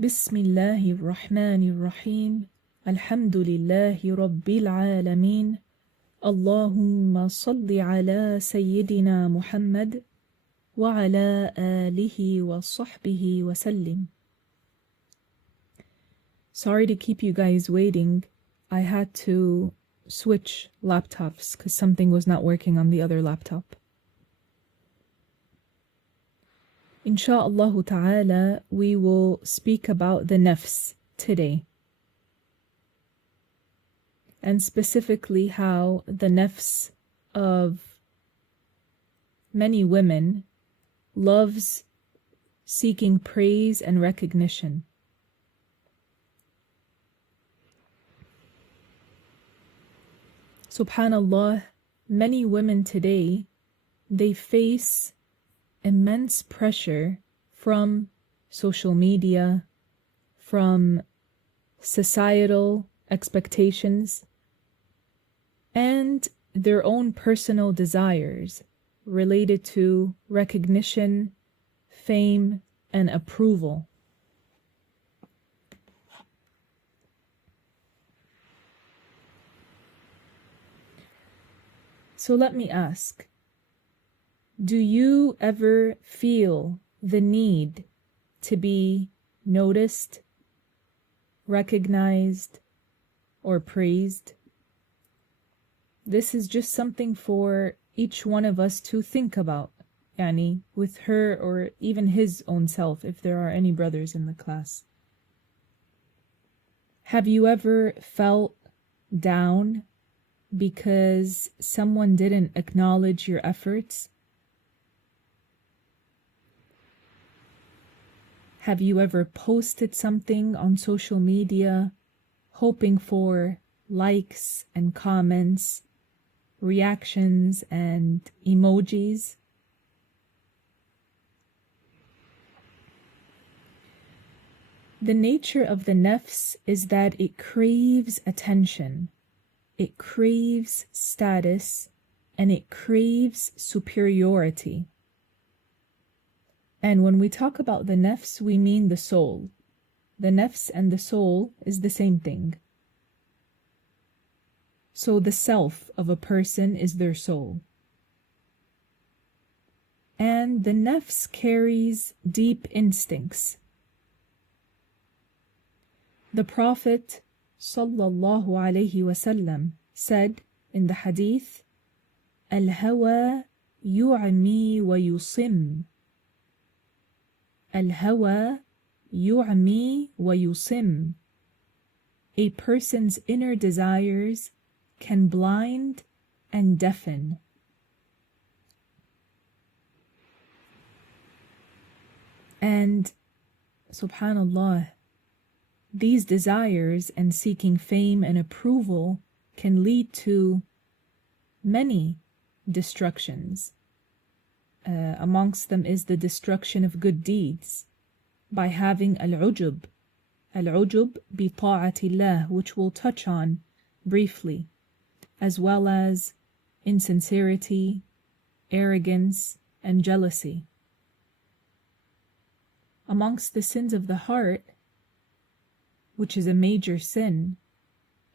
𝙉𝙖𝙛𝙨 الحمد لله رب العالمين اللهم صل على سيدنا محمد وعلى آله وصحبه وسلم. Sorry to keep you guys waiting. I had to switch laptops because something was not working on the other laptop. Insha'Allah ta'ala, we will speak about the Nafs today. And specifically how the Nafs of many women loves seeking praise and recognition. Subhanallah, many women today, they face immense pressure from social media, from societal expectations, and their own personal desires related to recognition, fame, and approval. So let me ask, do you ever feel the need to be noticed, recognized, or praised? This is just something for each one of us to think about, with her or even his own self, if there are any brothers in the class. Have you ever felt down because someone didn't acknowledge your efforts? Have you ever posted something on social media hoping for likes and comments, reactions and emojis? The nature of the nafs is that it craves attention, it craves status, and it craves superiority. And when we talk about the nafs, we mean the soul. The nafs and the soul is the same thing. So the self of a person is their soul. And the nafs carries deep instincts. The Prophet sallallahu alayhi wasallam said in the hadith, "Al-hawa yu'mi wa yusim." Al-hawa yu'mi wa yusim. A person's inner desires can blind and deafen. And subhanallah, these desires and seeking fame and approval can lead to many destructions. Amongst them is the destruction of good deeds by having al-ujub bi ta'atillah, which we'll touch on briefly, as well as insincerity, arrogance, and jealousy. Amongst the sins of the heart, which is a major sin,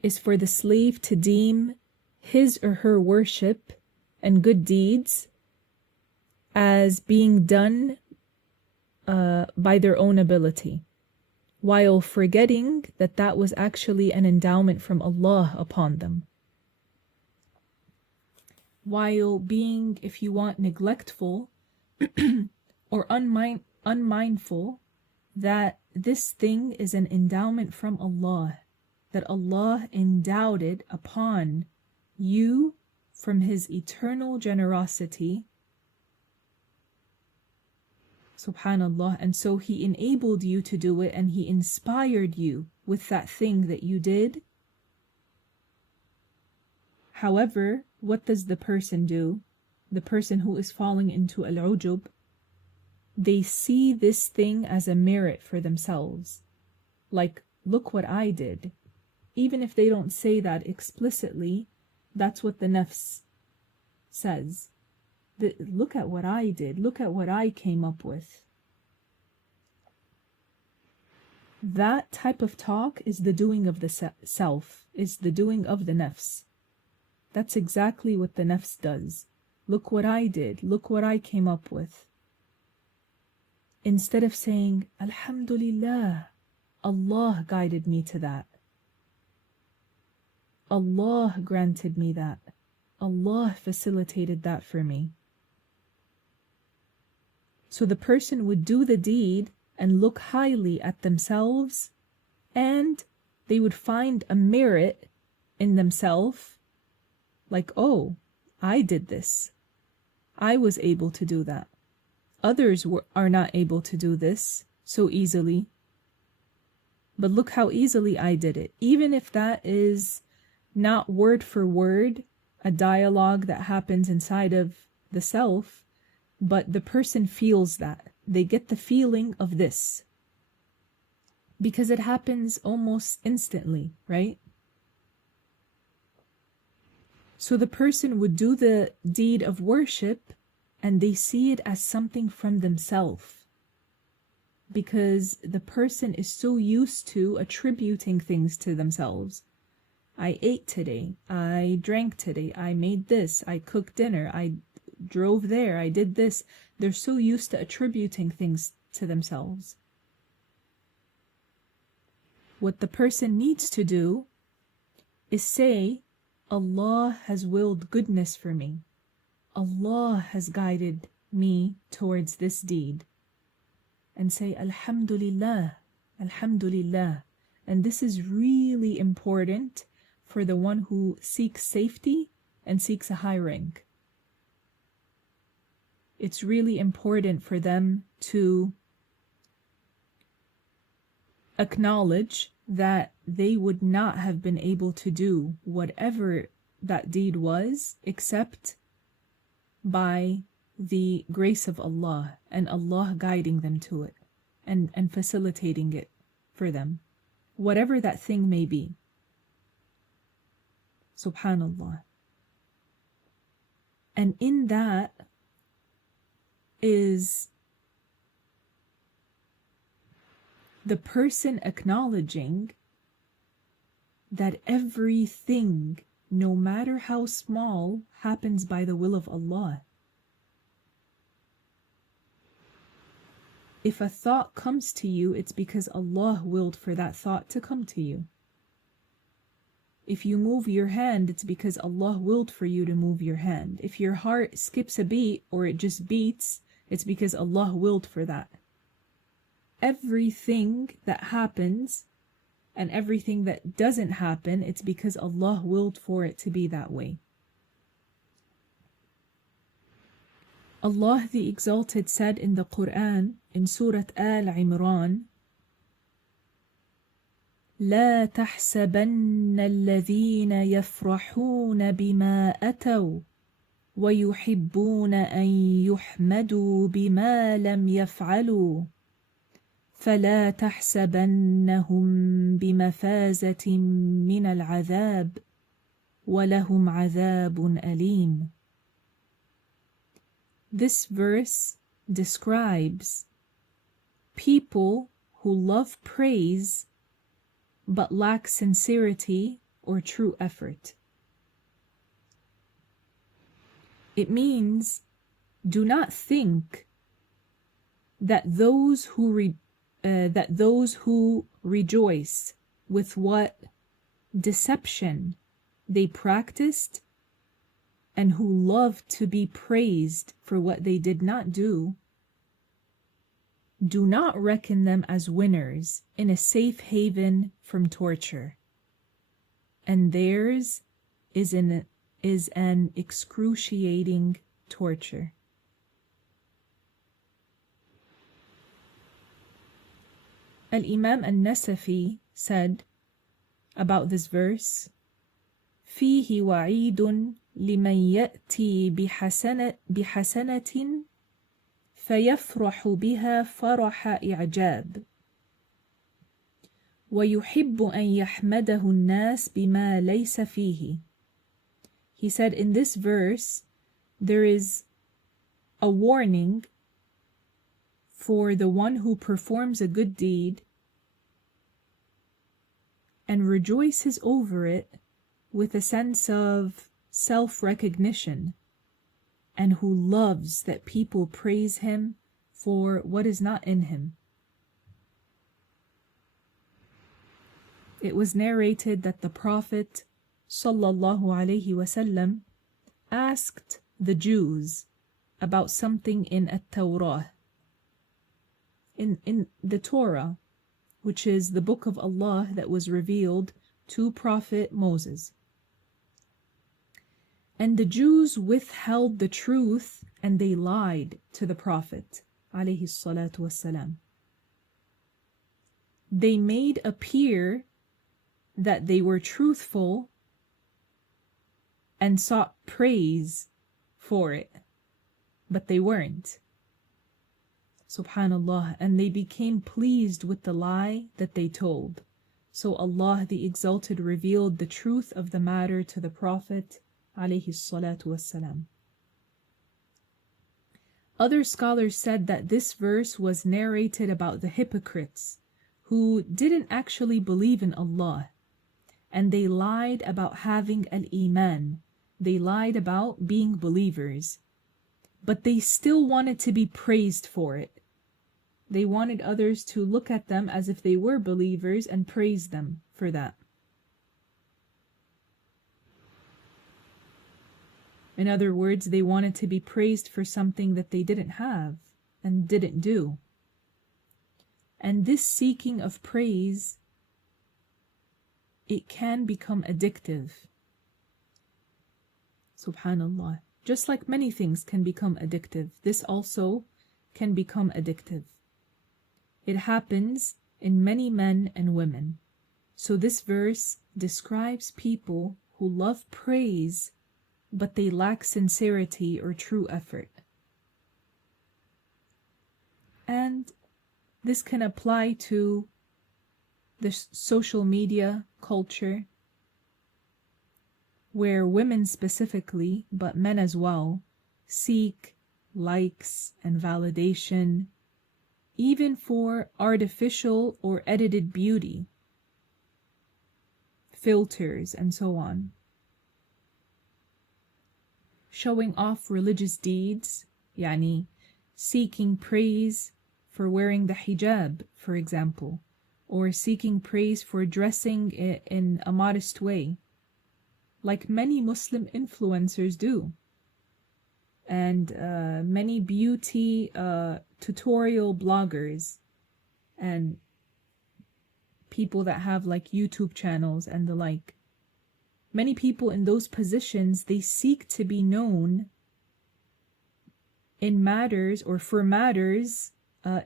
is for the slave to deem his or her worship and good deeds as being done by their own ability, while forgetting that that was actually an endowment from Allah upon them. While being, if you want, neglectful or unmindful that this thing is an endowment from Allah, that Allah endowed it upon you from His eternal generosity. Subhanallah, and so He enabled you to do it, and He inspired you with that thing that you did. However, what does the person do? The person who is falling into al-ujub, they see this thing as a merit for themselves. Like, look what I did. Even if they don't say that explicitly, that's what the nafs says. Look at what I did. Look at what I came up with. That type of talk is the doing of the self, is the doing of the nafs. That's exactly what the nafs does. Look what I did, look what I came up with. Instead of saying, Alhamdulillah, Allah guided me to that. Allah granted me that. Allah facilitated that for me. So the person would do the deed and look highly at themselves, and they would find a merit in themselves, like, oh, I did this. I was able to do that. Others are not able to do this so easily. But look how easily I did it. Even if that is not word for word, a dialogue that happens inside of the self, but the person feels that. They get the feeling of this. Because it happens almost instantly, right? So the person would do the deed of worship and they see it as something from themselves. Because the person is so used to attributing things to themselves. I ate today, I drank today, I made this, I cooked dinner, I drove there, I did this. They're so used to attributing things to themselves. What the person needs to do is say, Allah has willed goodness for me. Allah has guided me towards this deed. And say, Alhamdulillah, Alhamdulillah. And this is really important for the one who seeks safety and seeks a high rank. It's really important for them to acknowledge that they would not have been able to do whatever that deed was except by the grace of Allah and Allah guiding them to it and facilitating it for them, whatever that thing may be. Subhanallah. And in that is the person acknowledging that everything, no matter how small, happens by the will of Allah. If a thought comes to you, it's because Allah willed for that thought to come to you. If you move your hand, it's because Allah willed for you to move your hand. If your heart skips a beat or it just beats, it's because Allah willed for that. Everything that happens and everything that doesn't happen, it's because Allah willed for it to be that way. Allah the Exalted said in the Quran, in Surah Al-Imran, لا تحسبن الذين يفرحون بما أتوا ويحبون أن يحمدوا بما لم يفعلوا فلا تحسبنهم بمفازة من العذاب ولهم عذاب أليم. This verse describes people who love praise but lack sincerity or true effort. It means, do not think that those who rejoice with what deception they practiced and who love to be praised for what they did not do not reckon them as winners in a safe haven from torture, and theirs is an excruciating torture. Al-Imam al-Nasafi said about this verse, فيه وعيد لمن يأتي بحسنة فيفرح بها فرح إعجاب ويحب أن يحمده الناس بما ليس فيه. He said in this verse there is a warning for the one who performs a good deed and rejoices over it with a sense of self-recognition, and who loves that people praise him for what is not in him. It was narrated that the Prophet ﷺ asked the Jews about something in at-Tawrah, in the Torah, which is the book of Allah that was revealed to Prophet Moses. And the Jews withheld the truth and they lied to the Prophet ﷺ. They made appear that they were truthful and sought praise for it, but they weren't. Subhanallah, and they became pleased with the lie that they told. So Allah the Exalted revealed the truth of the matter to the Prophet ﷺ. Other scholars said that this verse was narrated about the hypocrites who didn't actually believe in Allah, and they lied about having al-Iman. They lied about being believers, but they still wanted to be praised for it. They wanted others to look at them as if they were believers and praise them for that. In other words, they wanted to be praised for something that they didn't have and didn't do. And this seeking of praise, it can become addictive. Subhanallah. Just like many things can become addictive, this also can become addictive. It happens in many men and women. So this verse describes people who love praise, but they lack sincerity or true effort. And this can apply to the social media culture, where women specifically, but men as well, seek likes and validation, even for artificial or edited beauty, filters and so on. Showing off religious deeds, yani seeking praise for wearing the hijab, for example, or seeking praise for dressing in a modest way, like many Muslim influencers do. And many beauty tutorial bloggers and people that have like YouTube channels and the like. Many people in those positions, they seek to be known in matters or for matters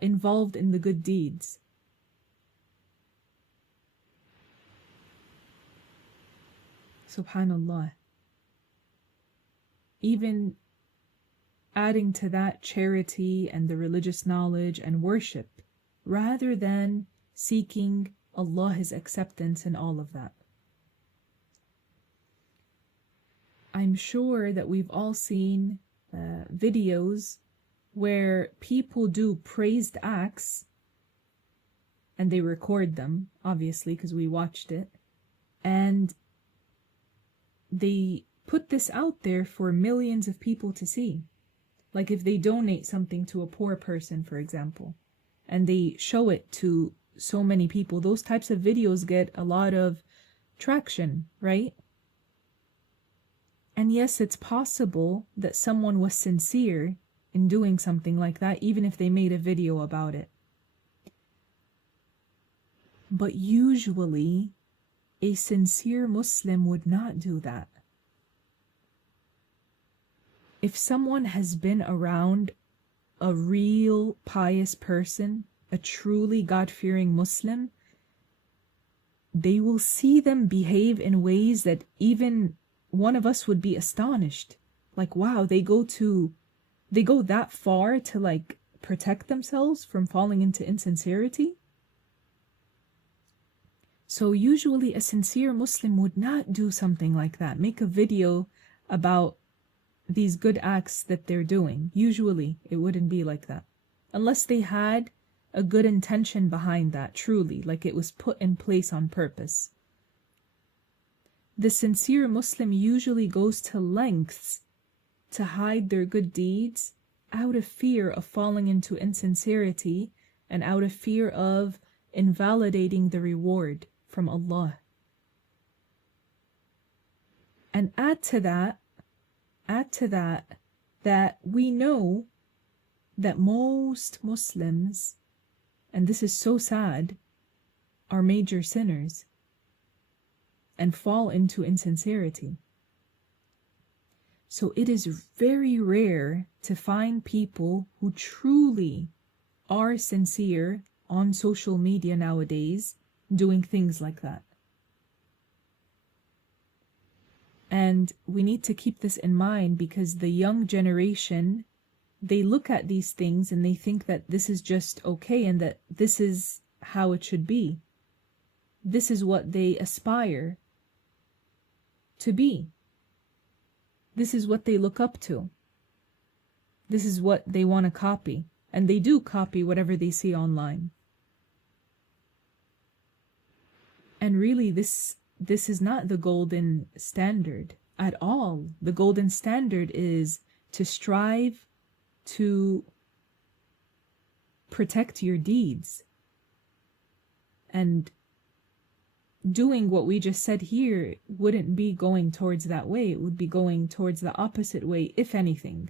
involved in the good deeds. Subhanallah. Even adding to that charity and the religious knowledge and worship, rather than seeking Allah's acceptance in all of that. I'm sure that we've all seen videos where people do praised acts and they record them, obviously, because we watched it, and they put this out there for millions of people to see. Like if they donate something to a poor person, for example, and they show it to so many people, those types of videos get a lot of traction, right? And yes, it's possible that someone was sincere in doing something like that, even if they made a video about it. But usually, a sincere Muslim would not do that. If someone has been around a real pious person, a truly God-fearing Muslim, they will see them behave in ways that even one of us would be astonished. Like, wow, they go that far to like protect themselves from falling into insincerity. So usually a sincere Muslim would not do something like that, make a video about these good acts that they're doing. Usually it wouldn't be like that, unless they had a good intention behind that, truly, like it was put in place on purpose. the sincere Muslim usually goes to lengths to hide their good deeds out of fear of falling into insincerity and out of fear of invalidating the reward from Allah. And add to that, that we know that most Muslims, and this is so sad, are major sinners and fall into insincerity. So it is very rare to find people who truly are sincere on social media nowadays doing things like that. And we need to keep this in mind, because the young generation, they look at these things and they think that this is just okay and that this is how it should be. This is what they aspire to be. This is what they look up to. This is what they want to copy. And they do copy whatever they see online. And really, this is not the golden standard at all. The golden standard is to strive to protect your deeds. And doing what we just said here wouldn't be going towards that way. It would be going towards the opposite way, if anything.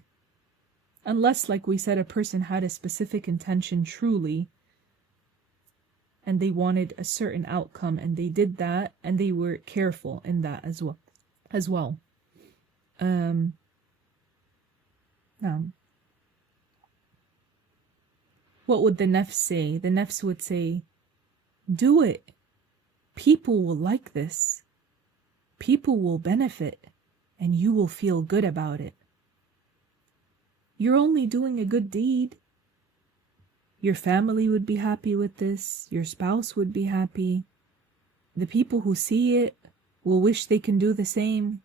Unless, like we said, a person had a specific intention truly, and they wanted a certain outcome, and they did that, and they were careful in that as well. What would the Nafs say? The Nafs would say, do it. People will like this. People will benefit, and you will feel good about it. You're only doing a good deed. Your family would be happy with this. Your spouse would be happy. The people who see it will wish they can do the same.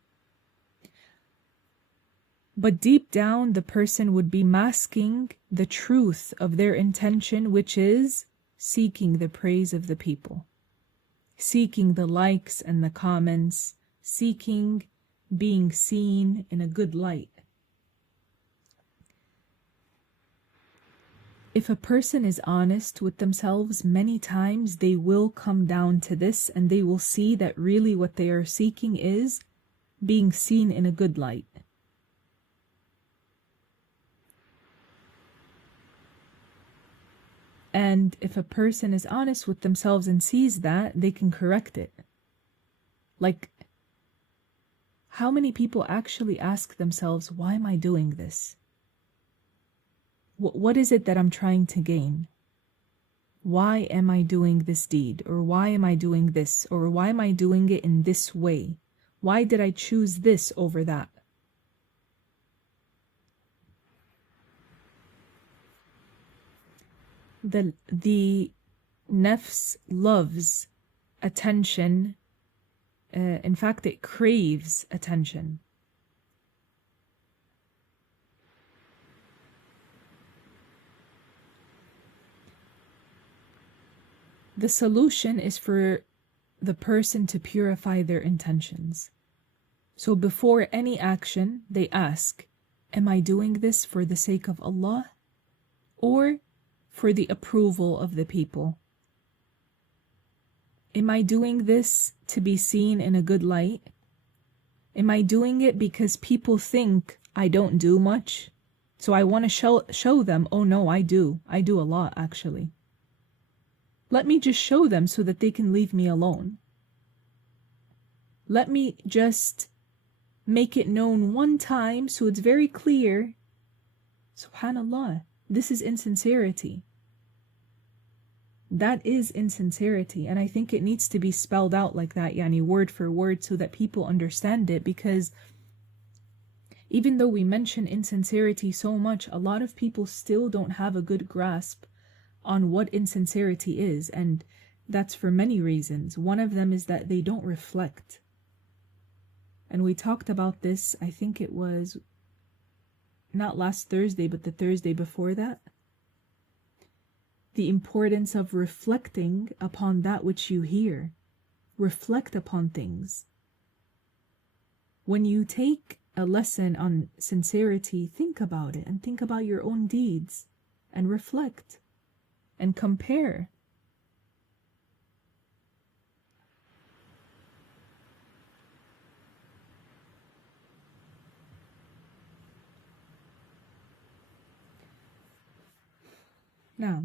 But deep down, the person would be masking the truth of their intention, which is seeking the praise of the people, seeking the likes and the comments, seeking being seen in a good light. If a person is honest with themselves, many times they will come down to this, and they will see that really what they are seeking is being seen in a good light. And if a person is honest with themselves and sees that, they can correct it. Like, how many people actually ask themselves, why am I doing this? What is it that I'm trying to gain? Why am I doing this deed? Or why am I doing this? Or why am I doing it in this way? Why did I choose this over that? The Nafs loves attention. In fact, it craves attention. The solution is for the person to purify their intentions. So before any action, they ask, am I doing this for the sake of Allah or for the approval of the people? Am I doing this to be seen in a good light? Am I doing it because people think I don't do much? So I want to show them, oh no, I do a lot actually. Let me just show them so that they can leave me alone. Let me just make it known one time so it's very clear. Subhanallah, this is insincerity. That is insincerity, and I think it needs to be spelled out like that, yani word for word, so that people understand it, because even though we mention insincerity so much, a lot of people still don't have a good grasp on what insincerity is, and that's for many reasons. One of them is that they don't reflect. And we talked about this, I think it was not last Thursday, but the Thursday before that. The importance of reflecting upon that which you hear. Reflect upon things. when you take a lesson on sincerity, think about it and think about your own deeds and reflect and compare. Now,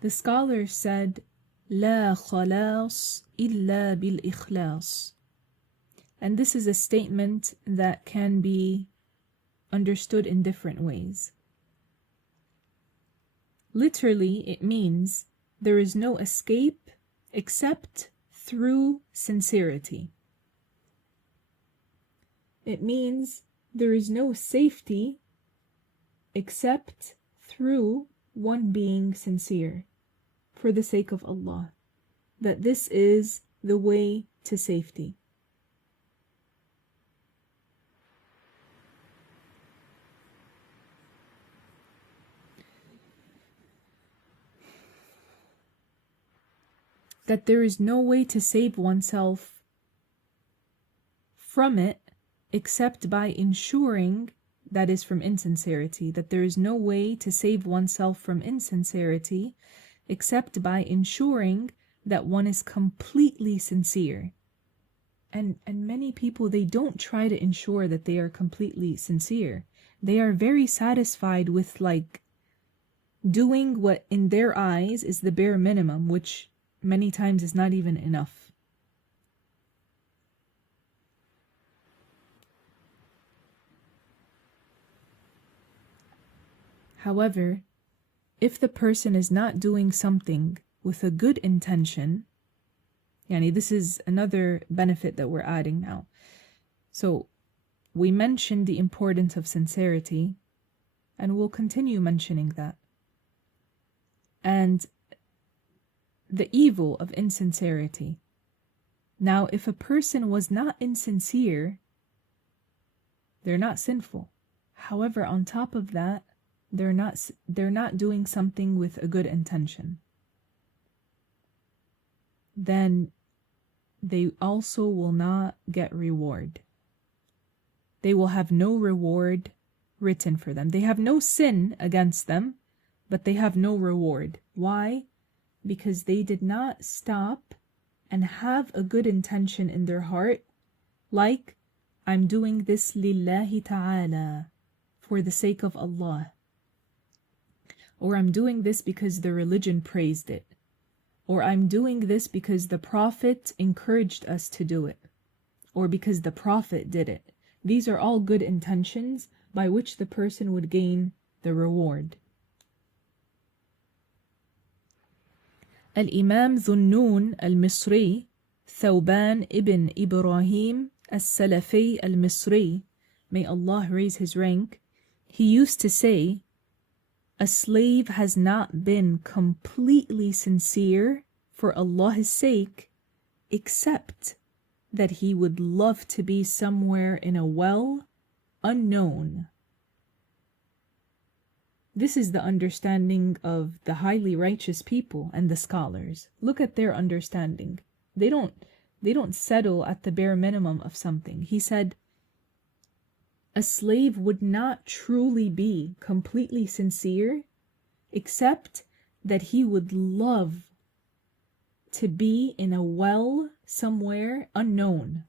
the scholar said, لا خلاص إلا بالإخلاص. And this is a statement that can be understood in different ways. Literally, it means there is no escape except through sincerity. It means there is no safety except through one being sincere for the sake of Allah. That this is the way to safety. That there is no way to save oneself from it except by ensuring, that is from insincerity, that there is no way to save oneself from insincerity except by ensuring that one is completely sincere. And many people, they don't try to ensure that they are completely sincere. They are very satisfied with doing what in their eyes is the bare minimum, which many times is not even enough. However, if the person is not doing something with a good intention, this is another benefit that we're adding now. So we mentioned the importance of sincerity, and we'll continue mentioning that. And the evil of insincerity. Now, if a person was not insincere, they're not sinful. However, on top of that, they're not doing something with a good intention. Then they also will not get reward. They will have no reward written for them. They have no sin against them, but they have no reward. Why? Because they did not stop and have a good intention in their heart, like, I'm doing this lillahi ta'ala, for the sake of Allah. Or I'm doing this because the religion praised it. Or I'm doing this because the Prophet encouraged us to do it. Or because the Prophet did it. These are all good intentions by which the person would gain the reward. Al-Imam ذُنُّون al-Misri, ثوبان ibn Ibrahim al-Salafi al-Misri, may Allah raise his rank, he used to say, a slave has not been completely sincere for Allah's sake, except that he would love to be somewhere in a well unknown. This is the understanding of the highly righteous people and the scholars. Look at their understanding. They don't settle at the bare minimum of something. He said, a slave would not truly be completely sincere except that he would love to be in a well somewhere unknown.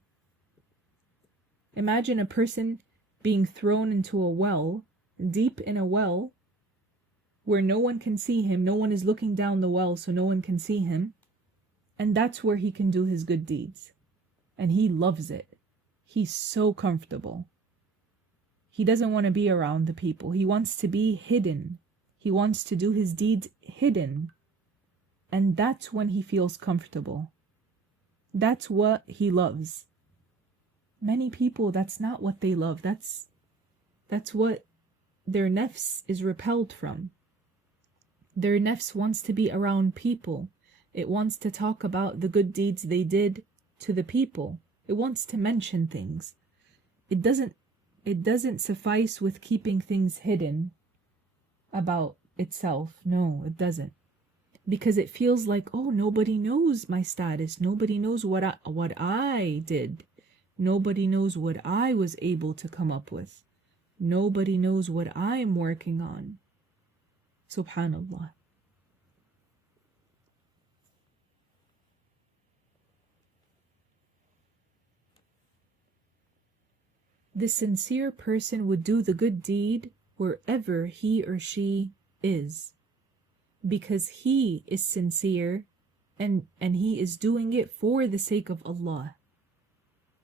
Imagine a person being thrown into a well, deep in a well, where no one can see him, no one is looking down the well so no one can see him, and that's where he can do his good deeds. And he loves it. He's so comfortable. He doesn't want to be around the people. He wants to be hidden. He wants to do his deeds hidden. And that's when he feels comfortable. That's what he loves. Many people, that's not what they love. That's what their nafs is repelled from. Their nafs wants to be around people. It wants to talk about the good deeds they did to the people. It wants to mention things. It doesn't suffice with keeping things hidden about itself. No, it doesn't. because it feels like, oh, nobody knows my status. Nobody knows what I did. Nobody knows what I was able to come up with. Nobody knows what I'm working on. Subhanallah. The sincere person would do the good deed wherever he or she is, because he is sincere and he is doing it for the sake of Allah.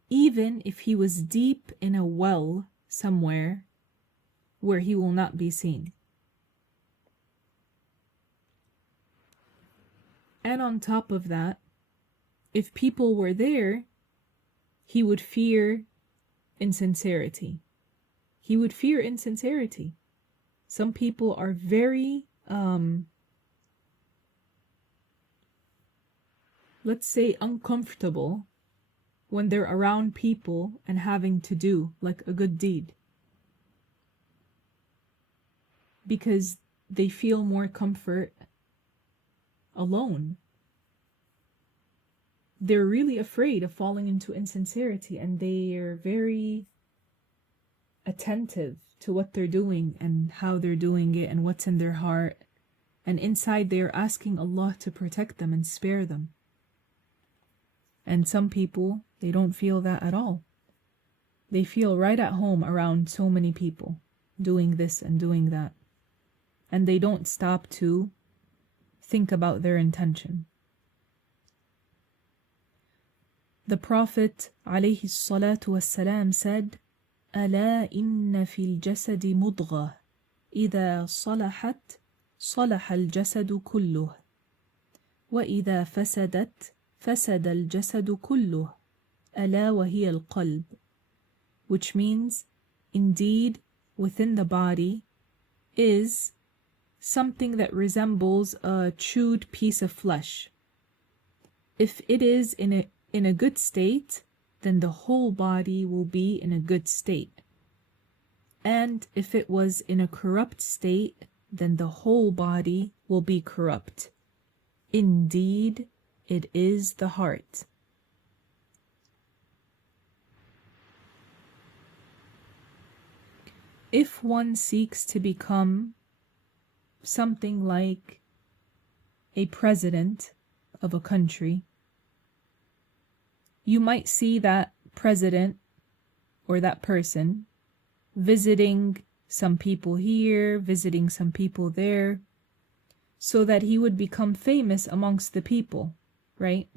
Even if he was deep in a well somewhere where he will not be seen. And on top of that, if people were there, he would fear insincerity. He would fear insincerity. Some people are very, let's say, uncomfortable when they're around people and having to do like a good deed, because they feel more comfort alone. They're really afraid of falling into insincerity, and they are very attentive to what they're doing and how they're doing it and what's in their heart. And inside they are asking Allah to protect them and spare them. And some people, they don't feel that at all. They feel right at home around so many people doing this and doing that. And they don't stop to think about their intention. The Prophet ﷺ said, ألا إن في الجسد مضغة إذا صلحت صلح الجسد كله وإذا فسدت فسد الجسد كله ألا وهي القلب. Which means, indeed, within the body is something that resembles a chewed piece of flesh. If it is in a good state, then the whole body will be in a good state. And if it was in a corrupt state, then the whole body will be corrupt. Indeed, it is the heart. If one seeks to become something like a president of a country, you might see that president or that person visiting some people here, visiting some people there, so that he would become famous amongst the people, right?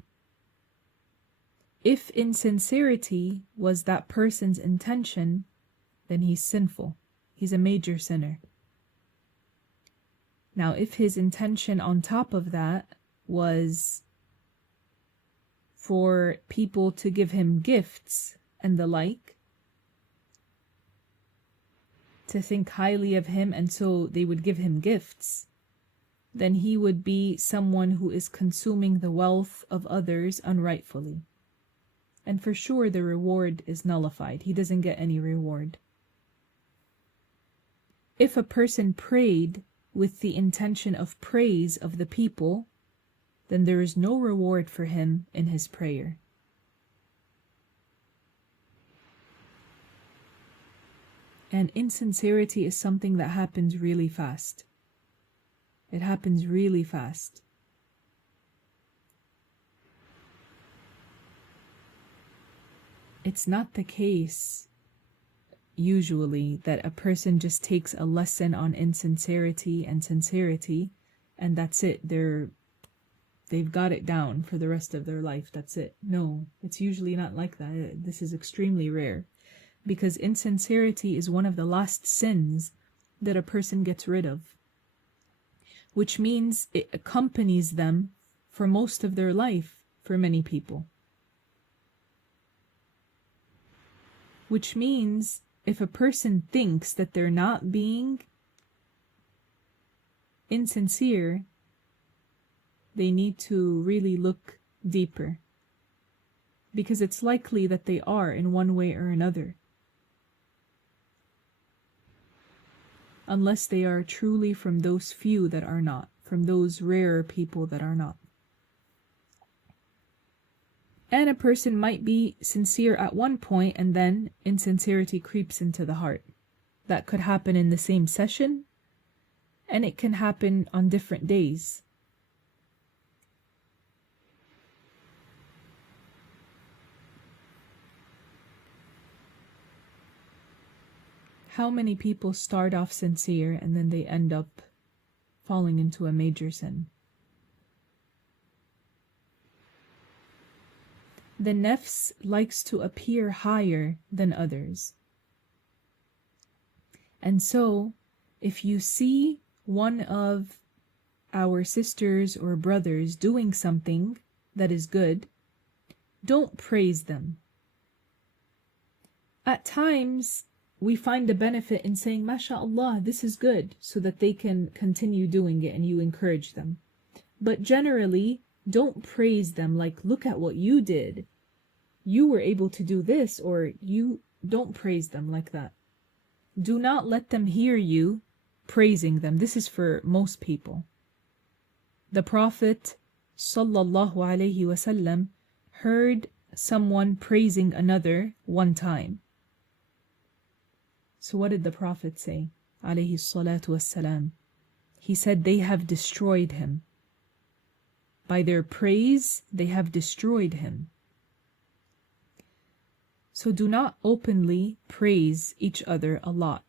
If insincerity was that person's intention, then he's sinful. He's a major sinner. Now, if his intention on top of that was for people to give him gifts and the like, to think highly of him, and so they would give him gifts, then he would be someone who is consuming the wealth of others unrightfully. And for sure the reward is nullified. He doesn't get any reward. If a person prayed with the intention of praise of the people, then there is no reward for him in his prayer. And insincerity is something that happens really fast. It happens really fast. It's not the case, usually, that a person just takes a lesson on insincerity and sincerity, and that's it. They've got it down for the rest of their life. That's it. No, it's usually not like that. This is extremely rare, because insincerity is one of the last sins that a person gets rid of, which means it accompanies them for most of their life for many people. Which means if a person thinks that they're not being insincere, they need to really look deeper, because it's likely that they are in one way or another, unless they are truly from those few that are not. from those rarer people that are not. And a person might be sincere at one point and then insincerity creeps into the heart. That could happen in the same session, and it can happen on different days. How many people start off sincere and then they end up falling into a major sin? The nafs likes to appear higher than others. And so, if you see one of our sisters or brothers doing something that is good, don't praise them. At times, we find a benefit in saying, MashaAllah, this is good, so that they can continue doing it and you encourage them. But generally, don't praise them like, look at what you did. You were able to do this, or you don't praise them like that. Do not let them hear you praising them. This is for most people. The Prophet ﷺ heard someone praising another one time. So what did the Prophet say? ﷺ. He said, they have destroyed him. By their praise, they have destroyed him. So do not openly praise each other a lot.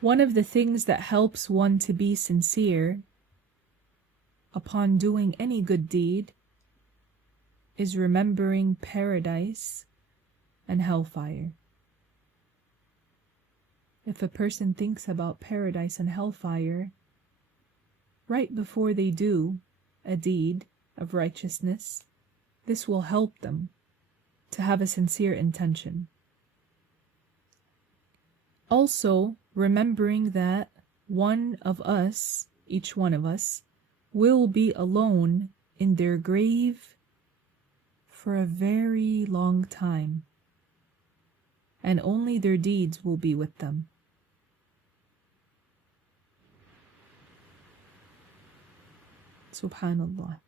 One of the things that helps one to be sincere upon doing any good deed is remembering paradise and hellfire. If a person thinks about paradise and hellfire right before they do a deed of righteousness, this will help them to have a sincere intention. Also, remembering that one of us, each one of us, will be alone in their grave for a very long time, and only their deeds will be with them. Subhanallah.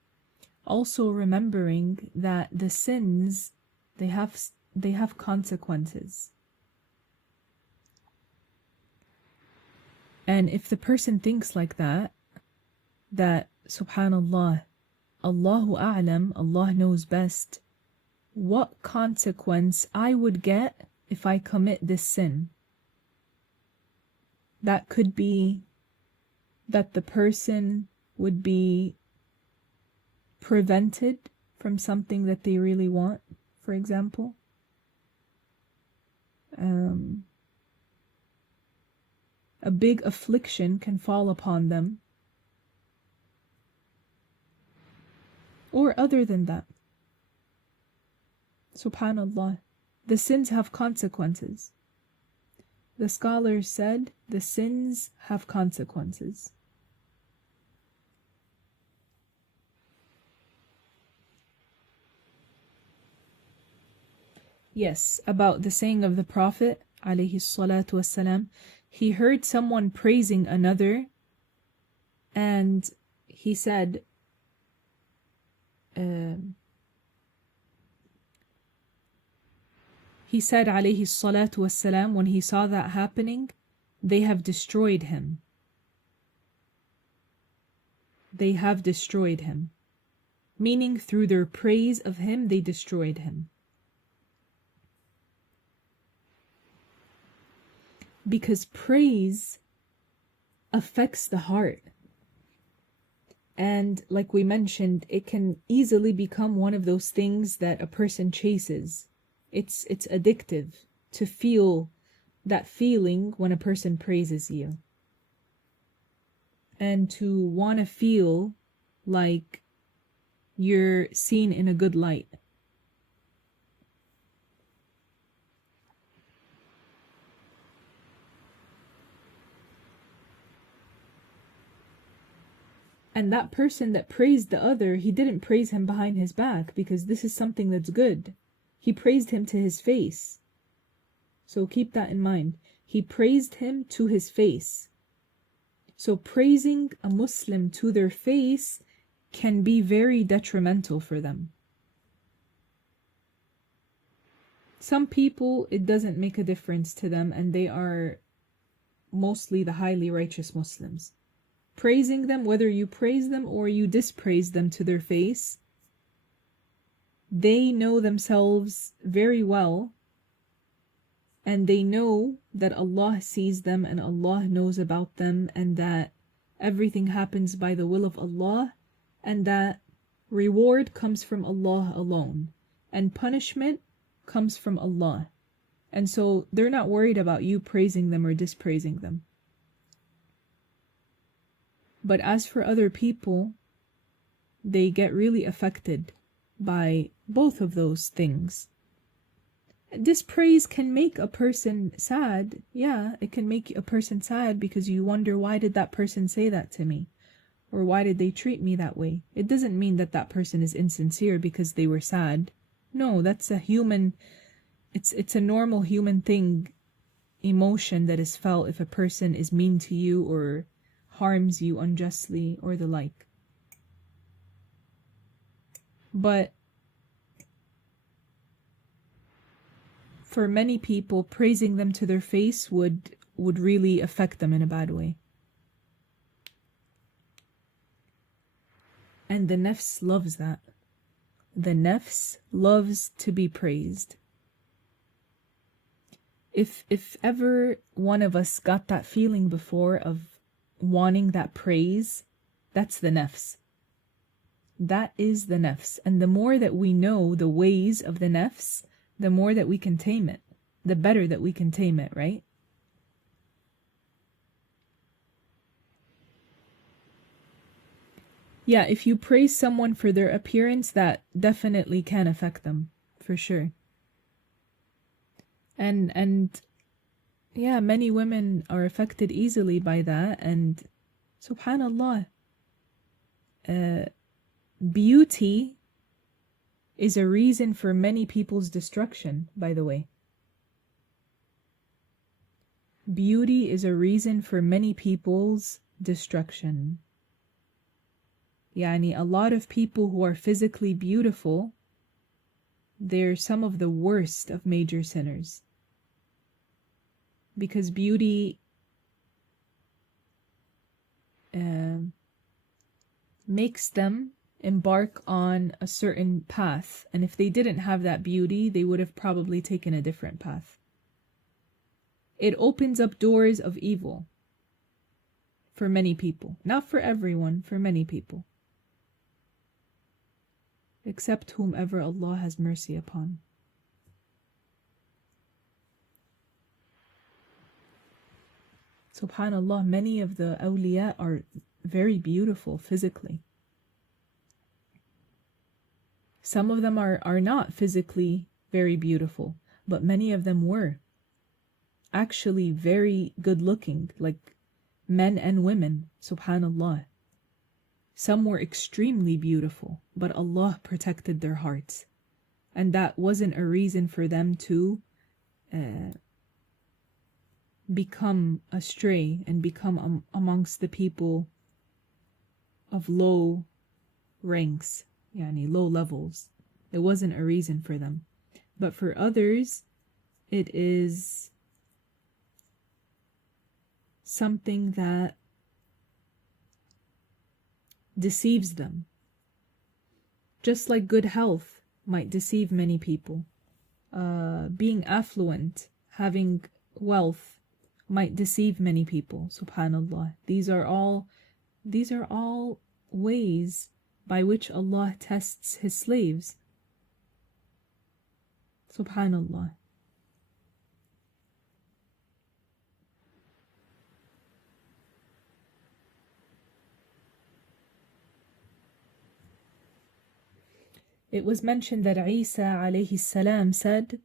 Also remembering that the sins, they have consequences. And if the person thinks like that subhanallah, Allahu A'lam, Allah knows best, what consequence I would get if I commit this sin. That could be that the person would be prevented from something that they really want, for example. A big affliction can fall upon them. Or other than that. Subhanallah. The sins have consequences. The scholars said the sins have consequences. Yes, about the saying of the Prophet ﷺ, he heard someone praising another, and he said, alayhi salatu wassalam, when he saw that happening, they have destroyed him. They have destroyed him. Meaning through their praise of him, they destroyed him. Because praise affects the heart. And like we mentioned, it can easily become one of those things that a person chases. It's addictive to feel that feeling when a person praises you. And to want to feel like you're seen in a good light. And that person that praised the other, he didn't praise him behind his back, because this is something that's good. He praised him to his face. So keep that in mind. He praised him to his face. So praising a Muslim to their face can be very detrimental for them. Some people, it doesn't make a difference to them, and they are mostly the highly righteous Muslims. Praising them, whether you praise them or you dispraise them to their face, they know themselves very well, and they know that Allah sees them and Allah knows about them, and that everything happens by the will of Allah, and that reward comes from Allah alone, and punishment comes from Allah. And so they're not worried about you praising them or dispraising them. But as for other people, they get really affected by both of those things. Dispraise can make a person sad. Yeah, it can make a person sad because you wonder, why did that person say that to me? Or why did they treat me that way? It doesn't mean that that person is insincere because they were sad. No, that's a human, it's a normal human thing, emotion that is felt if a person is mean to you or harms you unjustly or the like. But for many people, praising them to their face would really affect them in a bad way. And the Nafs loves that. The Nafs loves to be praised. If ever one of us got that feeling before of wanting that praise, that's the Nafs. That is the Nafs. And the more that we know the ways of the Nafs, the more that we can tame it, the better that we can tame it, right? Yeah, if you praise someone for their appearance, that definitely can affect them, for sure. And yeah, many women are affected easily by that, and subhanallah, beauty is a reason for many people's destruction, by the way. Beauty is a reason for many people's destruction. Yani, a lot of people who are physically beautiful, they're some of the worst of major sinners. Because beauty makes them embark on a certain path. And if they didn't have that beauty, they would have probably taken a different path. It opens up doors of evil for many people. Not for everyone, for many people. Except whomever Allah has mercy upon. SubhanAllah, many of the awliya are very beautiful physically. Some of them are not physically very beautiful, but many of them were actually very good looking, like men and women, subhanallah. Some were extremely beautiful, but Allah protected their hearts. And that wasn't a reason for them to become astray and become amongst the people of low ranks, yani low levels. It wasn't a reason for them. But for others, it is something that deceives them. Just like good health might deceive many people. Being affluent, having wealth might deceive many people, subhanallah. These are all ways by which Allah tests his slaves. Subhanallah. It was mentioned that 𝙉𝙤𝙛𝙨 said,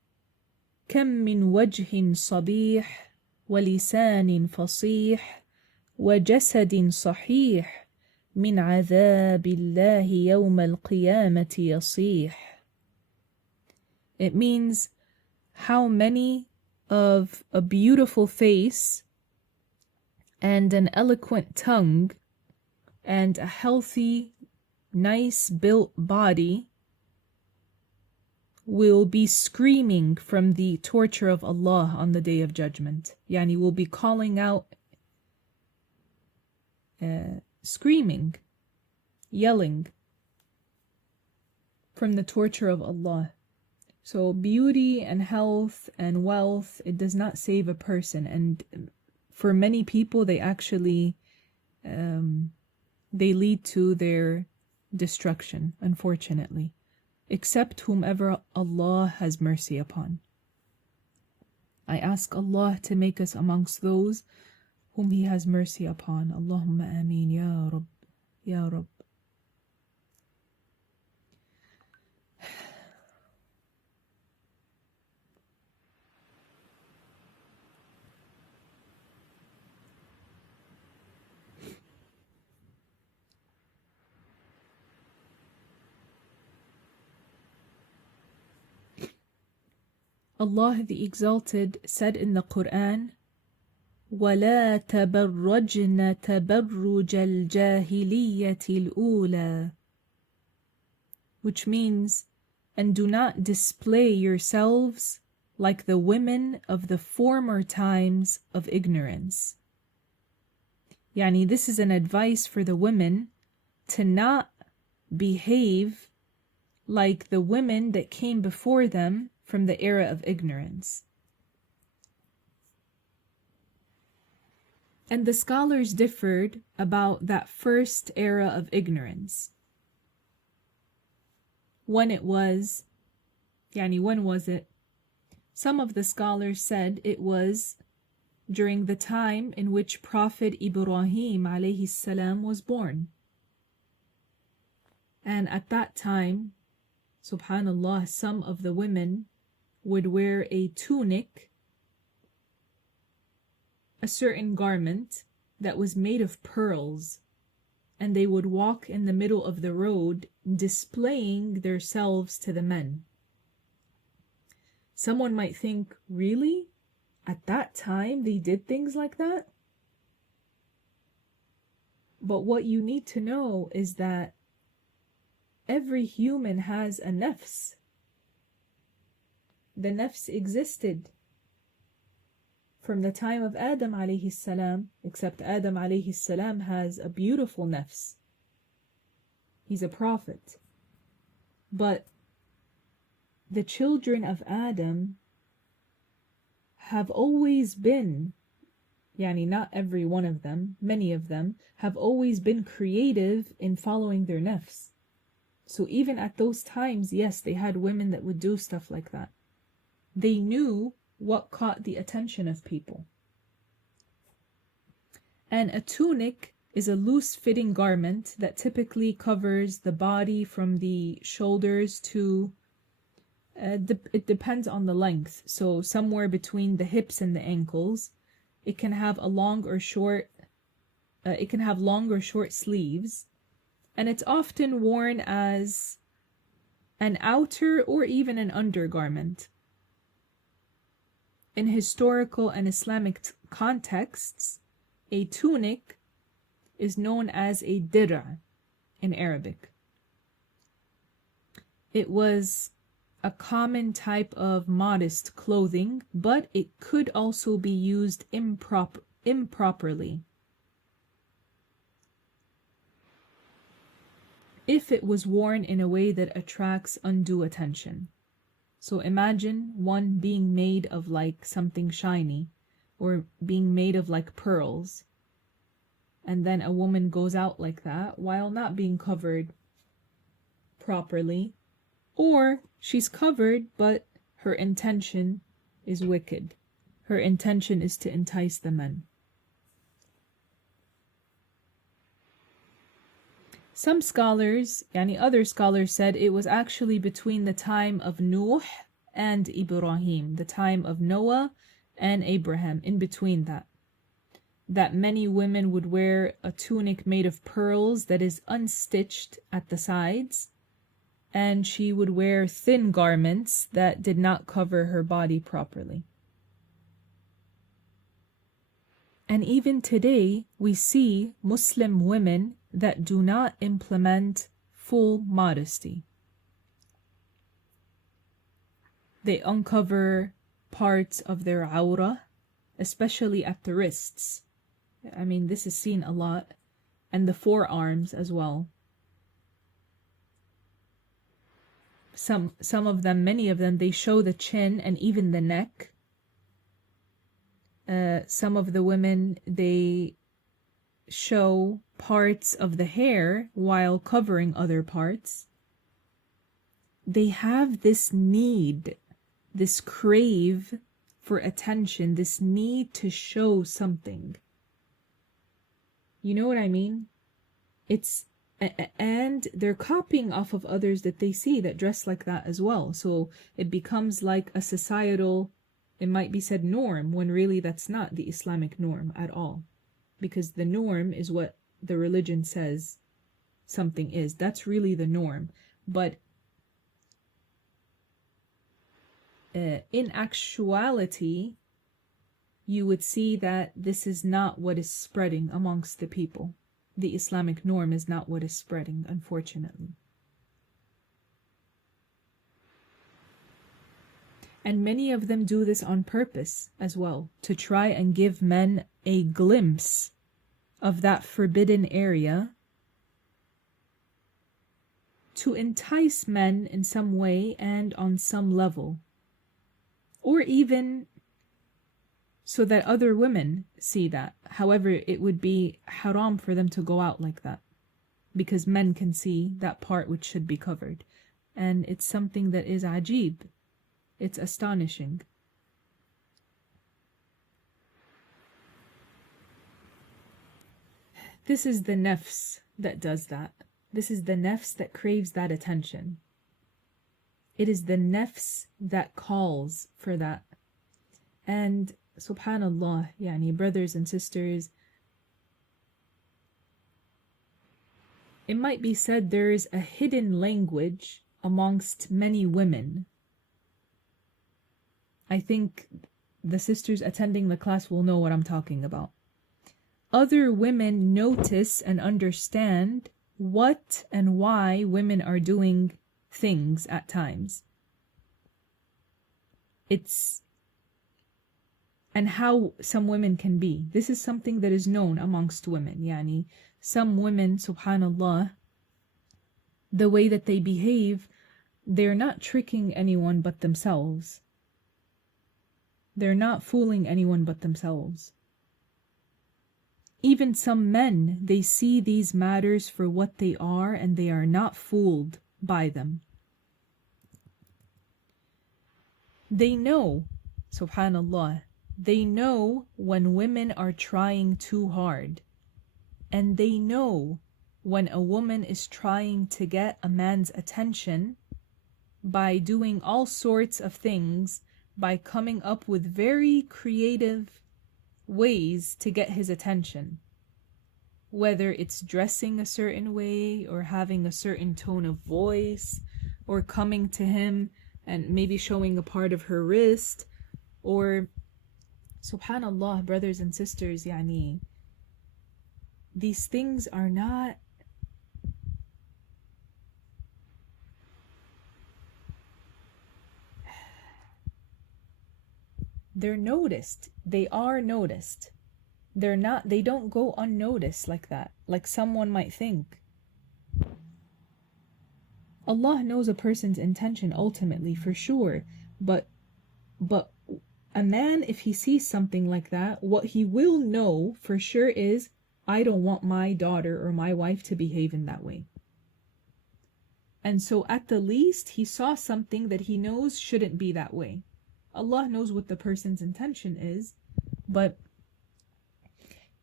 كم من وجه صبيح ولسان فصيح وجسد صحيح من عذاب الله يوم القيامة يصيح. It means how many of a beautiful face and an eloquent tongue and a healthy, nice built body will be screaming from the torture of Allah on the Day of Judgment. Yani will be calling out, screaming, yelling from the torture of Allah. So beauty and health and wealth, it does not save a person. And for many people, they actually, they lead to their destruction, unfortunately. Except whomever Allah has mercy upon. I ask Allah to make us amongst those whom He has mercy upon. Allahumma ameen, Ya Rabb, Ya Rabb. Allah the Exalted said in the Quran, وَلَا تَبَرَّجْنَ تَبَرُّجَ الْجَاهِلِيَّةِ الْأُولَى, which means, and do not display yourselves like the women of the former times of ignorance. Yani, this is an advice for the women to not behave like the women that came before them from the era of ignorance. And the scholars differed about that first era of ignorance. When it was, when was it? Some of the scholars said it was during the time in which Prophet Ibrahim alayhi salam was born. And at that time, subhanallah, some of the women would wear a tunic, a certain garment that was made of pearls, and they would walk in the middle of the road displaying themselves to the men. Someone might think, really? At that time they did things like that? But what you need to know is that every human has a nafs. The nafs existed from the time of Adam alayhi salam, except Adam alayhi salam has a beautiful nafs. He's a prophet. But the children of Adam have always been, not every one of them, many of them, have always been creative in following their nafs. So even at those times, yes, they had women that would do stuff like that. They knew what caught the attention of people. And a tunic is a loose-fitting garment that typically covers the body from the shoulders to, it depends on the length. So somewhere between the hips and the ankles. It can have a long or short, sleeves. And it's often worn as an outer or even an undergarment. In historical and Islamic contexts, a tunic is known as a 𝙤𝙤 in Arabic. It was a common type of modest clothing, but it could also be used improperly. If it was worn in a way that attracts undue attention. So imagine one being made of like something shiny or being made of like pearls. And then a woman goes out like that while not being covered properly. Or she's covered, but her intention is wicked. Her intention is to entice the men. Some scholars, other scholars said it was actually between the time of Nuh and Ibrahim, the time of Noah and Abraham, in between that many women would wear a tunic made of pearls that is unstitched at the sides, and she would wear thin garments that did not cover her body properly. And even today, we see Muslim women that do not implement full modesty. They uncover parts of their awrah, especially at the wrists. I mean, this is seen a lot, and the forearms as well. Some of them, many of them, they show the chin and even the neck. Some of the women, they show parts of the hair while covering other parts. They have this need, this crave for attention, this need to show something. You know what I mean? And they're copying off of others that they see that dress like that as well. So it becomes like a societal, it might be said norm, when really that's not the Islamic norm at all. Because the norm is what the religion says something is. That's really the norm. But in actuality, you would see that this is not what is spreading amongst the people. The Islamic norm is not what is spreading, unfortunately. And many of them do this on purpose as well, to try and give men a glimpse of that forbidden area, to entice men in some way and on some level, or even so that other women see that. However, it would be haram for them to go out like that, because men can see that part which should be covered. And it's something that is ajib. It's astonishing. This is the nafs that does that. This is the nafs that craves that attention. It is the nafs that calls for that. And subhanallah, yani brothers and sisters, it might be said there is a hidden language amongst many women. I think the sisters attending the class will know what I'm talking about. Other women notice and understand what and why women are doing things at times. And how some women can be. This is something that is known amongst women. Yani, some women, subhanallah, the way that they behave, they're not tricking anyone but themselves. They're not fooling anyone but themselves. Even some men, they see these matters for what they are, and they are not fooled by them. They know, subhanallah, they know when women are trying too hard. And they know when a woman is trying to get a man's attention by doing all sorts of things, by coming up with very creative ways to get his attention. Whether it's dressing a certain way, or having a certain tone of voice, or coming to him and maybe showing a part of her wrist, or subhanallah, brothers and sisters, yani, these things are not they're noticed. They are noticed. They don't go unnoticed like that, like someone might think. Allah knows a person's intention ultimately, for sure, but a man, if he sees something like that, what he will know for sure is, I don't want my daughter or my wife to behave in that way. And so at the least, he saw something that he knows shouldn't be that way. Allah knows what the person's intention is, but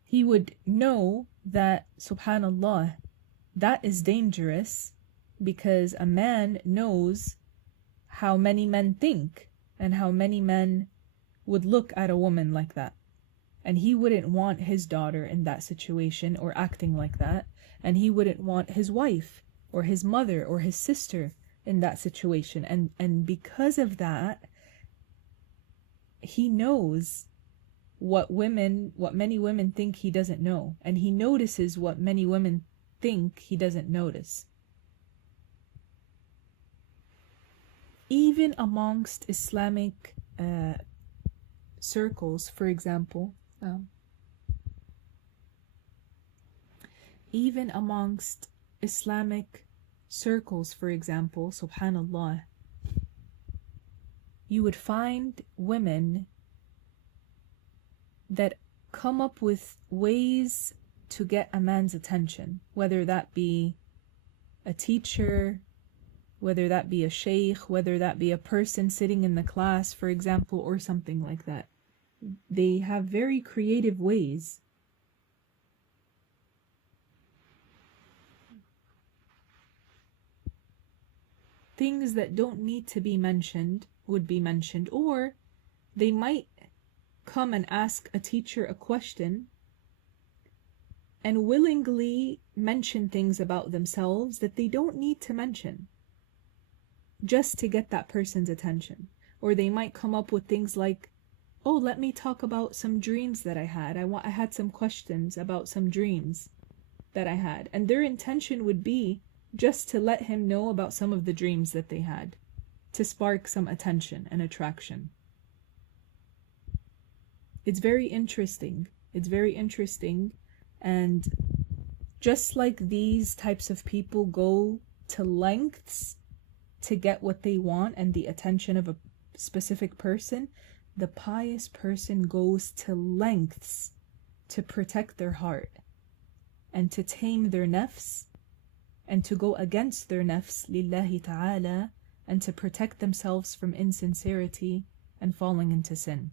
he would know that, subhanallah, that is dangerous, because a man knows how many men think and how many men would look at a woman like that. And he wouldn't want his daughter in that situation or acting like that. And he wouldn't want his wife or his mother or his sister in that situation. And because of that, he knows what many women think he doesn't know, and he notices what many women think he doesn't notice. Even amongst Islamic circles, for example, subhanallah, you would find women that come up with ways to get a man's attention, whether that be a teacher, whether that be a sheikh, whether that be a person sitting in the class, for example, or something like that. They have very creative ways. Things that don't need to be mentioned would be mentioned, or they might come and ask a teacher a question and willingly mention things about themselves that they don't need to mention, just to get that person's attention. Or they might come up with things like, oh, let me talk about some dreams that I had. I had some questions about some dreams that I had. And their intention would be just to let him know about some of the dreams that they had, to spark some attention and attraction. It's very interesting. It's very interesting. And just like these types of people go to lengths to get what they want and the attention of a specific person, the pious person goes to lengths to protect their heart and to tame their nafs and to go against their nafs lillahi ta'ala and to protect themselves from insincerity and falling into sin.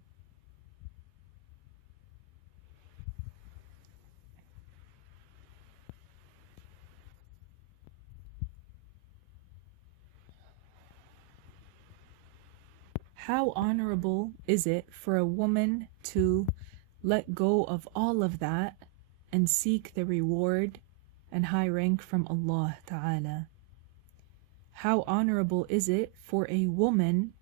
How honorable is it for a woman to let go of all of that and seek the reward and high rank from Allah Ta'ala? How honorable is it for a woman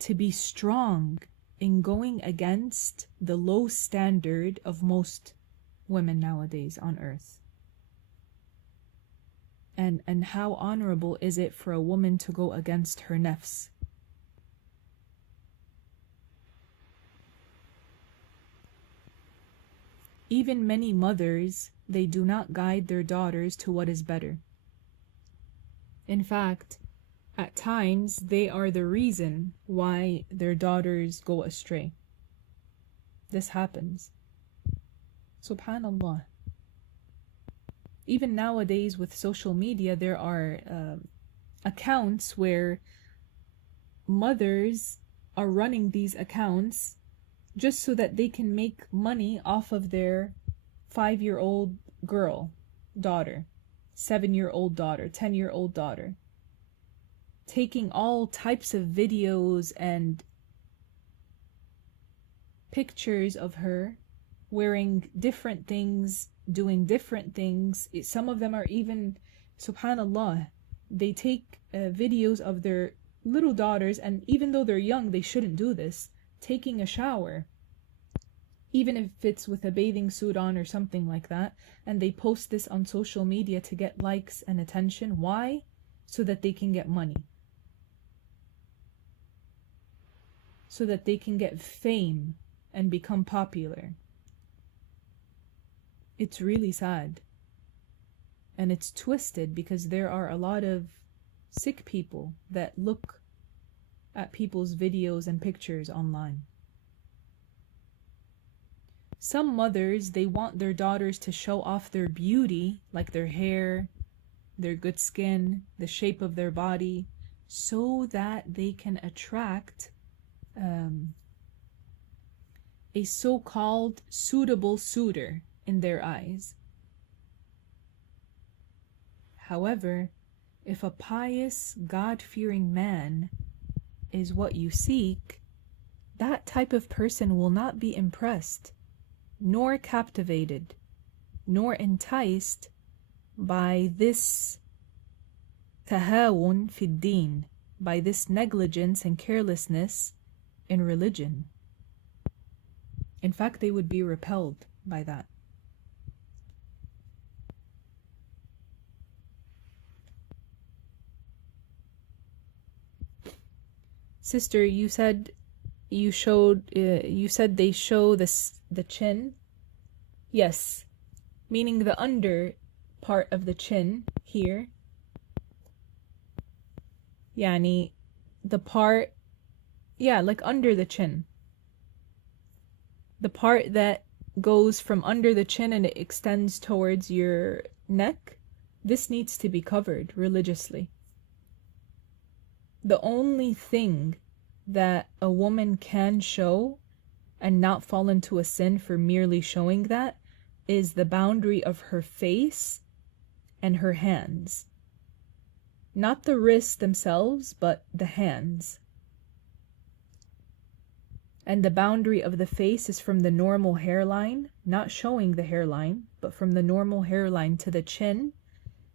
to be strong in going against the low standard of most women nowadays on earth? And how honorable is it for a woman to go against her nafs? Even many mothers, they do not guide their daughters to what is better. In fact, at times, they are the reason why their daughters go astray. This happens. Subhanallah. Even nowadays with social media, there are accounts where mothers are running these accounts just so that they can make money off of their 5-year-old daughter, 7-year-old daughter, 10-year-old daughter, taking all types of videos and pictures of her wearing different things, doing different things. Some of them are even, subhanallah, they take videos of their little daughters, and even though they're young, they shouldn't do this, taking a shower, even if it's with a bathing suit on or something like that, and they post this on social media to get likes and attention. Why? So that they can get money, so that they can get fame and become popular. It's really sad, and it's twisted because there are a lot of sick people that look at people's videos and pictures online. Some mothers, they want their daughters to show off their beauty, like their hair, their good skin, the shape of their body, so that they can attract a so-called suitable suitor in their eyes. However, if a pious, God-fearing man is what you seek, that type of person will not be impressed, nor captivated, nor enticed by this tahawun fi din, by this negligence and carelessness in religion. In fact, they would be repelled by that. Sister, you said they show the chin. Yes, meaning the under part of the chin here. Yani the part, yeah, like under the chin. The part that goes from under the chin and it extends towards your neck, this needs to be covered religiously. The only thing that a woman can show and not fall into a sin for merely showing that is the boundary of her face and her hands. Not the wrists themselves, but the hands. And the boundary of the face is from the normal hairline, not showing the hairline, but from the normal hairline to the chin,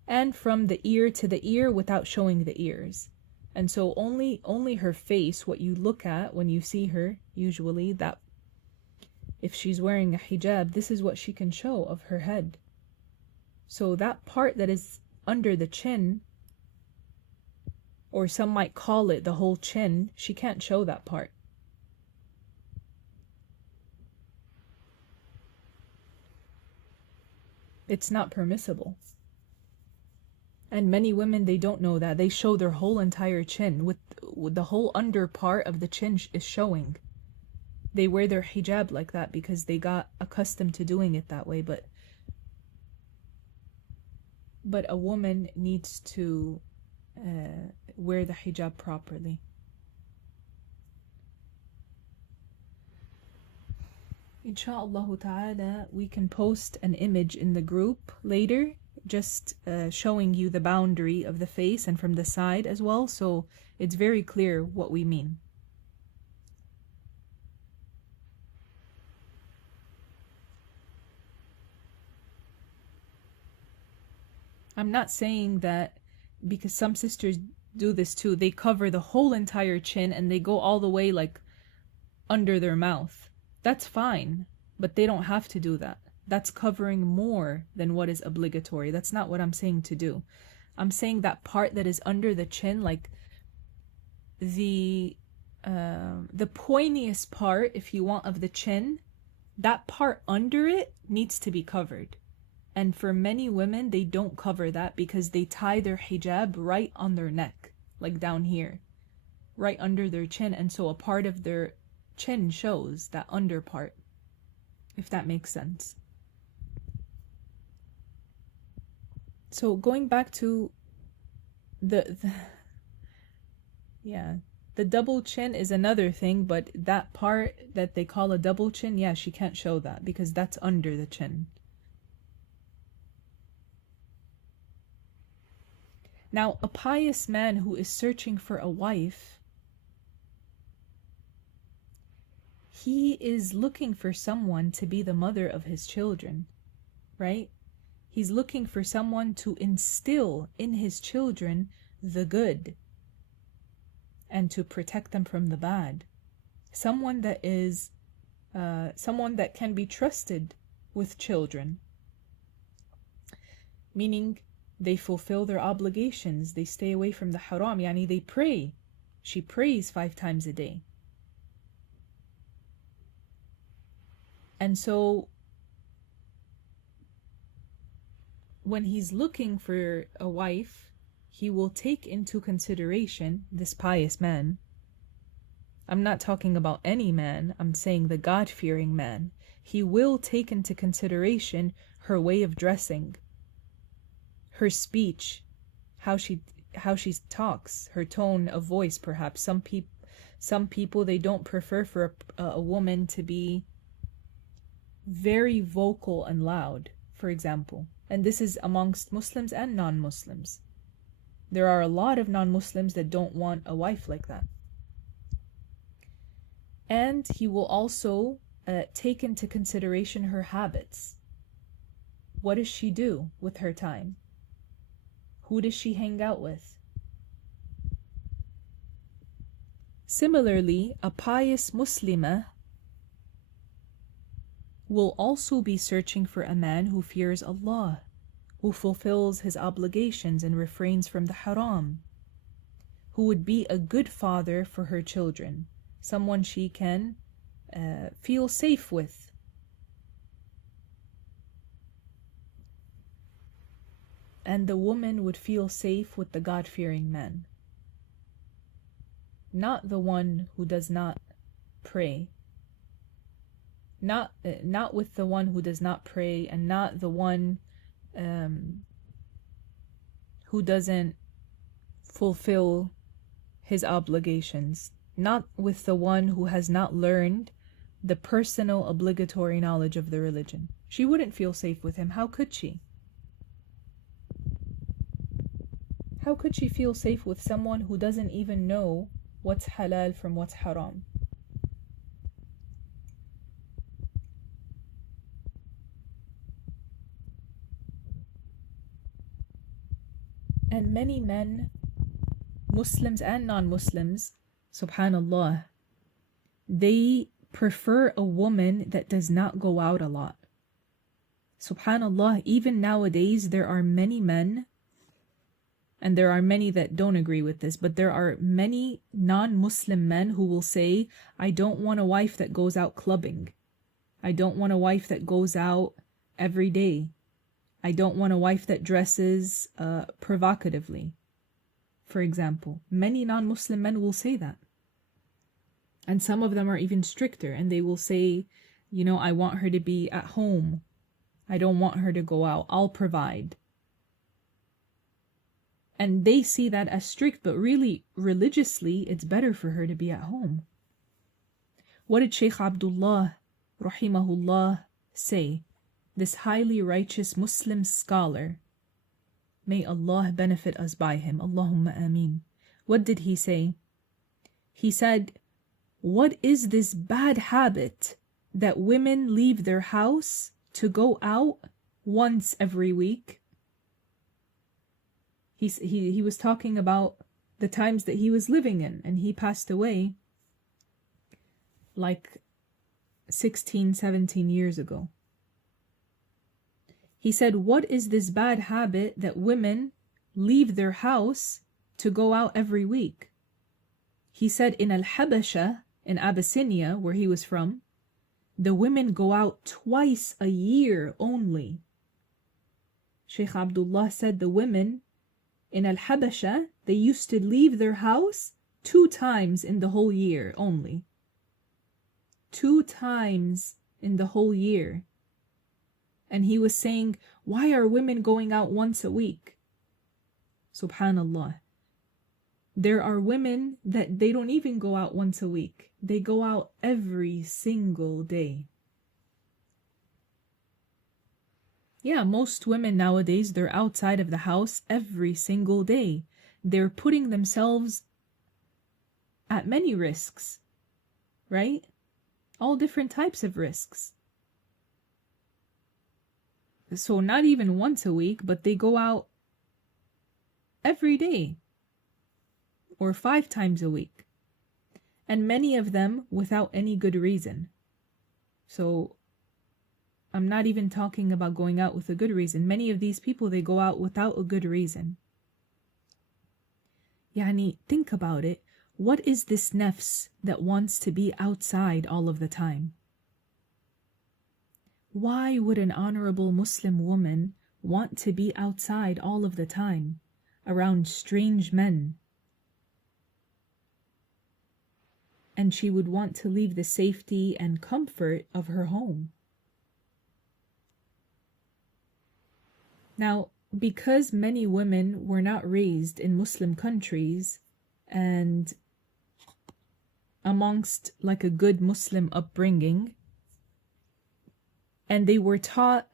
and from the ear to the ear without showing the ears. And so only her face, what you look at when you see her, usually, that if she's wearing a hijab, this is what she can show of her head. So that part that is under the chin, or some might call it the whole chin, she can't show that part. It's not permissible. And many women, they don't know that. They show their whole entire chin, with the whole under part of the chin is showing. They wear their hijab like that because they got accustomed to doing it that way, but a woman needs to wear the hijab properly. Insha'Allah ta'ala, we can post an image in the group later, just showing you the boundary of the face and from the side as well, so it's very clear what we mean. I'm not saying that, because some sisters do this too, they cover the whole entire chin and they go all the way like under their mouth. That's fine, but they don't have to do that. That's covering more than what is obligatory. That's not what I'm saying to do. I'm saying that part that is under the chin, like the pointiest part, if you want, of the chin, that part under it needs to be covered. And for many women, they don't cover that because they tie their hijab right on their neck, like down here, right under their chin. And so a part of their chin shows, that under part, if that makes sense. So going back to the double chin is another thing, but that part that they call a double chin, yeah, she can't show that because that's under the chin. Now, a pious man who is searching for a wife, he is looking for someone to be the mother of his children, right? He's looking for someone to instill in his children the good and to protect them from the bad. Someone that is, someone that can be trusted with children, meaning they fulfill their obligations, they stay away from the haram, yani they pray. She prays 5 times a day. And so when he's looking for a wife, he will take into consideration, this pious man, I'm not talking about any man, I'm saying the God-fearing man, he will take into consideration her way of dressing, her speech, how she talks, her tone of voice perhaps. Some people, they don't prefer for a woman to be very vocal and loud, for example. And this is amongst Muslims and non-Muslims. There are a lot of non-Muslims that don't want a wife like that. And he will also take into consideration her habits. What does she do with her time? Who does she hang out with? Similarly, a pious Muslimah, will also be searching for a man who fears Allah, who fulfills his obligations and refrains from the haram, who would be a good father for her children, someone she can feel safe with. And the woman would feel safe with the God-fearing man, not the one who does not pray, not with the one who does not pray, and not the one who doesn't fulfill his obligations, not with the one who has not learned the personal obligatory knowledge of the religion. She wouldn't feel safe with him. How could she? How could she feel safe with someone who doesn't even know what's halal from what's haram? And many men, Muslims and non-Muslims, subhanallah, they prefer a woman that does not go out a lot. Subhanallah, even nowadays there are many men, and there are many that don't agree with this, but there are many non-Muslim men who will say, I don't want a wife that goes out clubbing. I don't want a wife that goes out every day. I don't want a wife that dresses provocatively. For example, many non-Muslim men will say that. And some of them are even stricter, and they will say, you know, I want her to be at home. I don't want her to go out. I'll provide. And they see that as strict, but really, religiously, it's better for her to be at home. What did Shaykh Abdullah, rahimahullah, say? This highly righteous Muslim scholar. May Allah benefit us by him. Allahumma ameen. What did he say? He said, what is this bad habit that women leave their house to go out once every week? He was talking about the times that he was living in, and he passed away like 16, 17 years ago. He said, what is this bad habit that women leave their house to go out every week? He said, in Al-Habasha, in Abyssinia, where he was from, the women go out twice a year only. Shaykh Abdullah said the women in Al-Habasha, they used to leave their house 2 times in the whole year only. 2 times in the whole year. And he was saying, why are women going out once a week? Subhanallah. There are women that they don't even go out once a week. They go out every single day. Yeah, most women nowadays, they're outside of the house every single day. They're putting themselves at many risks, right? All different types of risks. So not even once a week, but they go out every day or 5 times a week. And many of them without any good reason. So I'm not even talking about going out with a good reason. Many of these people, they go out without a good reason. Yani, think about it. What is this nafs that wants to be outside all of the time? Why would an honorable Muslim woman want to be outside all of the time, around strange men? And she would want to leave the safety and comfort of her home. Now, because many women were not raised in Muslim countries and amongst like a good Muslim upbringing, and they were taught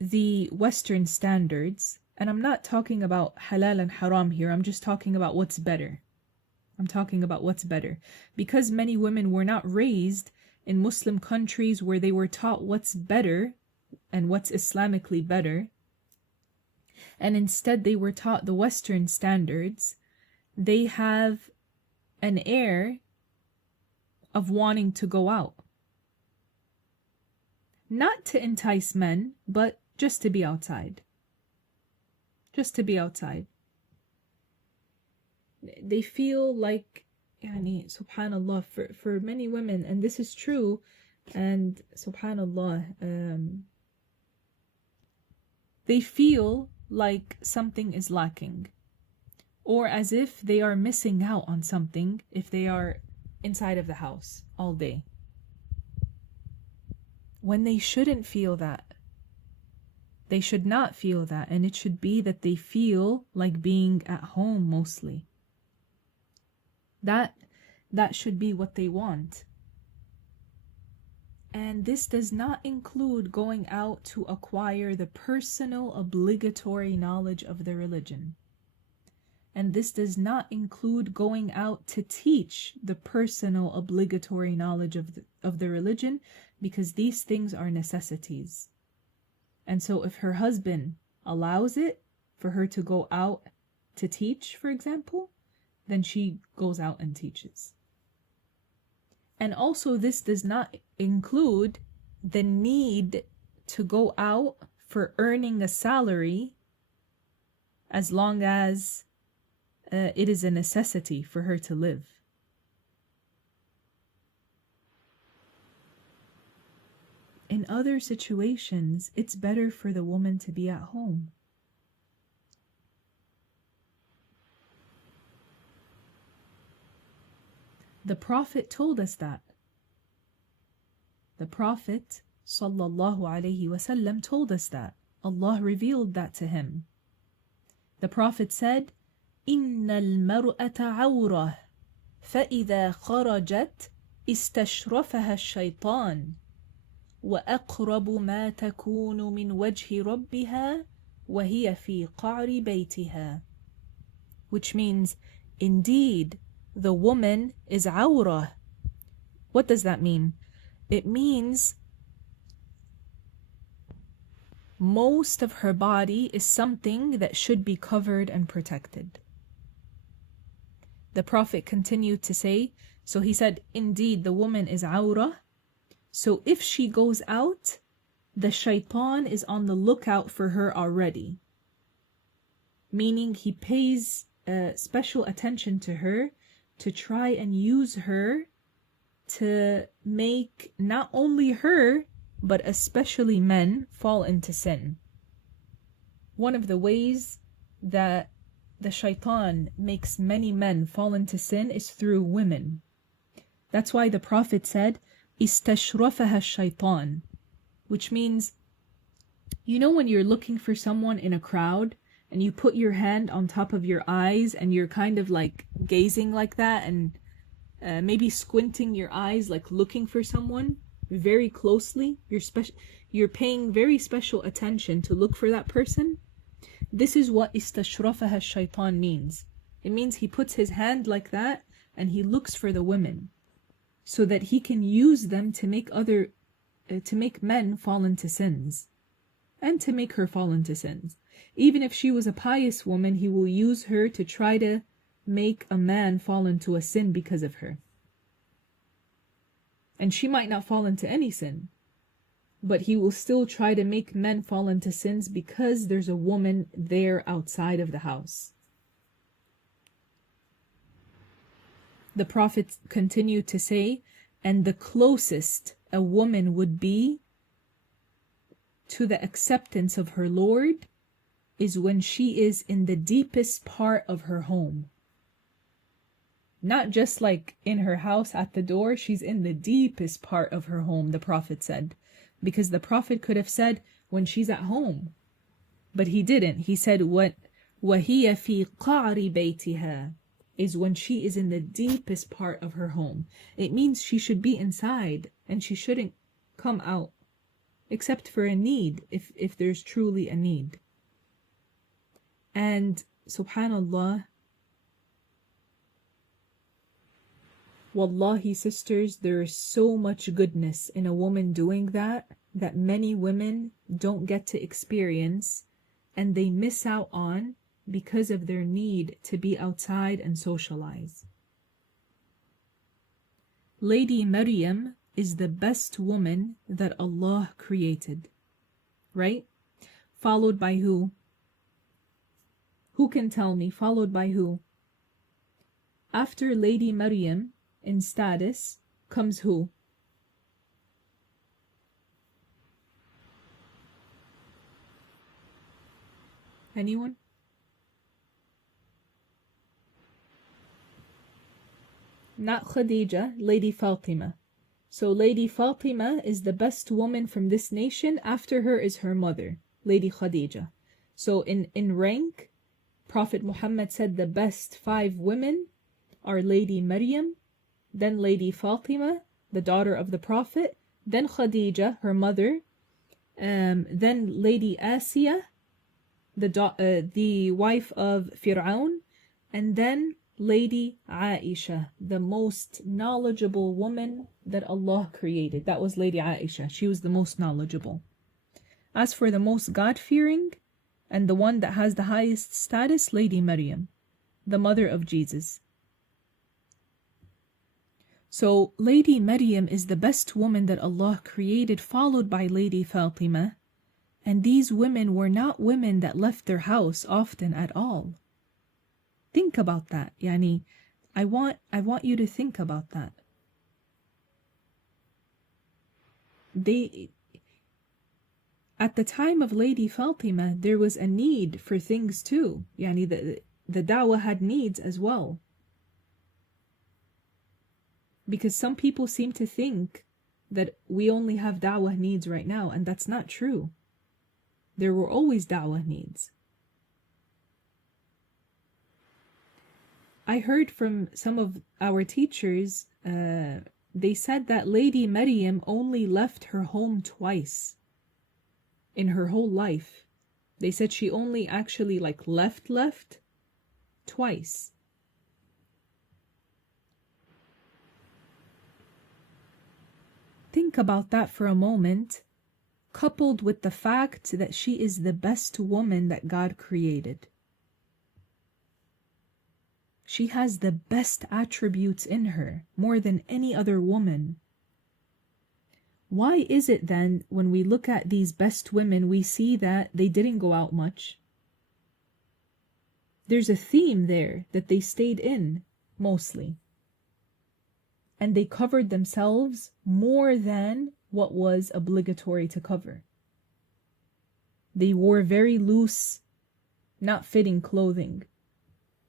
the Western standards, and I'm not talking about halal and haram here, I'm just talking about what's better. I'm talking about what's better. Because many women were not raised in Muslim countries where they were taught what's better and what's Islamically better, and instead they were taught the Western standards, they have an air of wanting to go out. not to entice men, but just to be outside. Just to be outside. They feel like, subhanallah, for many women, and this is true, and subhanallah, they feel like something is lacking, or as if they are missing out on something if they are inside of the house all day, when they shouldn't feel that. They should not feel that, and it should be that they feel like being at home mostly. That should be what they want. And this does not include going out to acquire the personal obligatory knowledge of the religion. And this does not include going out to teach the personal obligatory knowledge of the religion, because these things are necessities. And so if her husband allows it for her to go out to teach, for example, then she goes out and teaches. And also this does not include the need to go out for earning a salary, as long as it is a necessity for her to live. In other situations, it's better for the woman to be at home. The Prophet told us that. The Prophet sallallahu alaihi wasallam told us that. Allah revealed that to him. The Prophet said, إِنَّ الْمَرْأَةَ عَوْرَةٌ فَإِذَا خَرَجَتْ اسْتَشْرَفَهَا الشَّيْطَانُ وَأَقْرَبُ مَا تَكُونُ مِنْ وَجْهِ رَبِّهَا وَهِيَ فِي قَعْرِ بَيْتِهَا. Which means, indeed, the woman is awrah. What does that mean? It means most of her body is something that should be covered and protected. The Prophet continued to say, so he said, indeed, the woman is awrah. So if she goes out, the shaitan is on the lookout for her already. Meaning he pays special attention to her, to try and use her to make not only her, but especially men, fall into sin. One of the ways that the shaitan makes many men fall into sin is through women. That's why the Prophet said, istashrafaha shaitan, which means, you know when you're looking for someone in a crowd, and you put your hand on top of your eyes and you're kind of like gazing like that, and maybe squinting your eyes, like looking for someone very closely. You're paying very special attention to look for that person. This is what istashrafaha shaitan means. It means he puts his hand like that and he looks for the women so that he can use them to make men fall into sins, and to make her fall into sins. Even if she was a pious woman, he will use her to try to make a man fall into a sin because of her. And she might not fall into any sin, but he will still try to make men fall into sins because there's a woman there outside of the house. The Prophet continued to say, and the closest a woman would be to the acceptance of her Lord is when she is in the deepest part of her home. Not just like in her house at the door, she's in the deepest part of her home, the Prophet said. Because the Prophet could have said when she's at home, but he didn't. He said what وَهِيَ فِي قَعْرِ بَيْتِهَا is when she is in the deepest part of her home. It means she should be inside and she shouldn't come out except for a need, if there's truly a need. And subhanallah, wallahi sisters, there is so much goodness in a woman doing that many women don't get to experience, and they miss out on because of their need to be outside and socialize. Lady Maryam is the best woman that Allah created. Right? Followed by who? Who can tell me? Followed by who? After Lady Maryam in status comes who? Anyone? Not Khadija, Lady Fatima. So Lady Fatima is the best woman from this nation. After her is her mother, Lady Khadija. So in rank, Prophet Muhammad said the best 5 women are Lady Maryam, then Lady Fatima, the daughter of the Prophet, then Khadija, her mother, then Lady Asiya, the wife of Fir'aun, and then Lady Aisha, the most knowledgeable woman that Allah created. That was Lady Aisha. She was the most knowledgeable. As for the most God-fearing and the one that has the highest status, Lady Maryam, the mother of Jesus. So Lady Maryam is the best woman that Allah created, followed by Lady Fatima. And these women were not women that left their house often at all. Think about that. Yani, I want you to think about that. At the time of Lady Fatima, there was a need for things too. Yani, the da'wah had needs as well. Because some people seem to think that we only have da'wah needs right now, and that's not true. There were always da'wah needs. I heard from some of our teachers, they said that Lady Maryam only left her home twice in her whole life. They said she only actually left twice. Think about that for a moment, coupled with the fact that she is the best woman that God created. She has the best attributes in her, more than any other woman. Why is it then, when we look at these best women, we see that they didn't go out much? There's a theme there that they stayed in, mostly. And they covered themselves more than what was obligatory to cover. They wore very loose, not fitting clothing.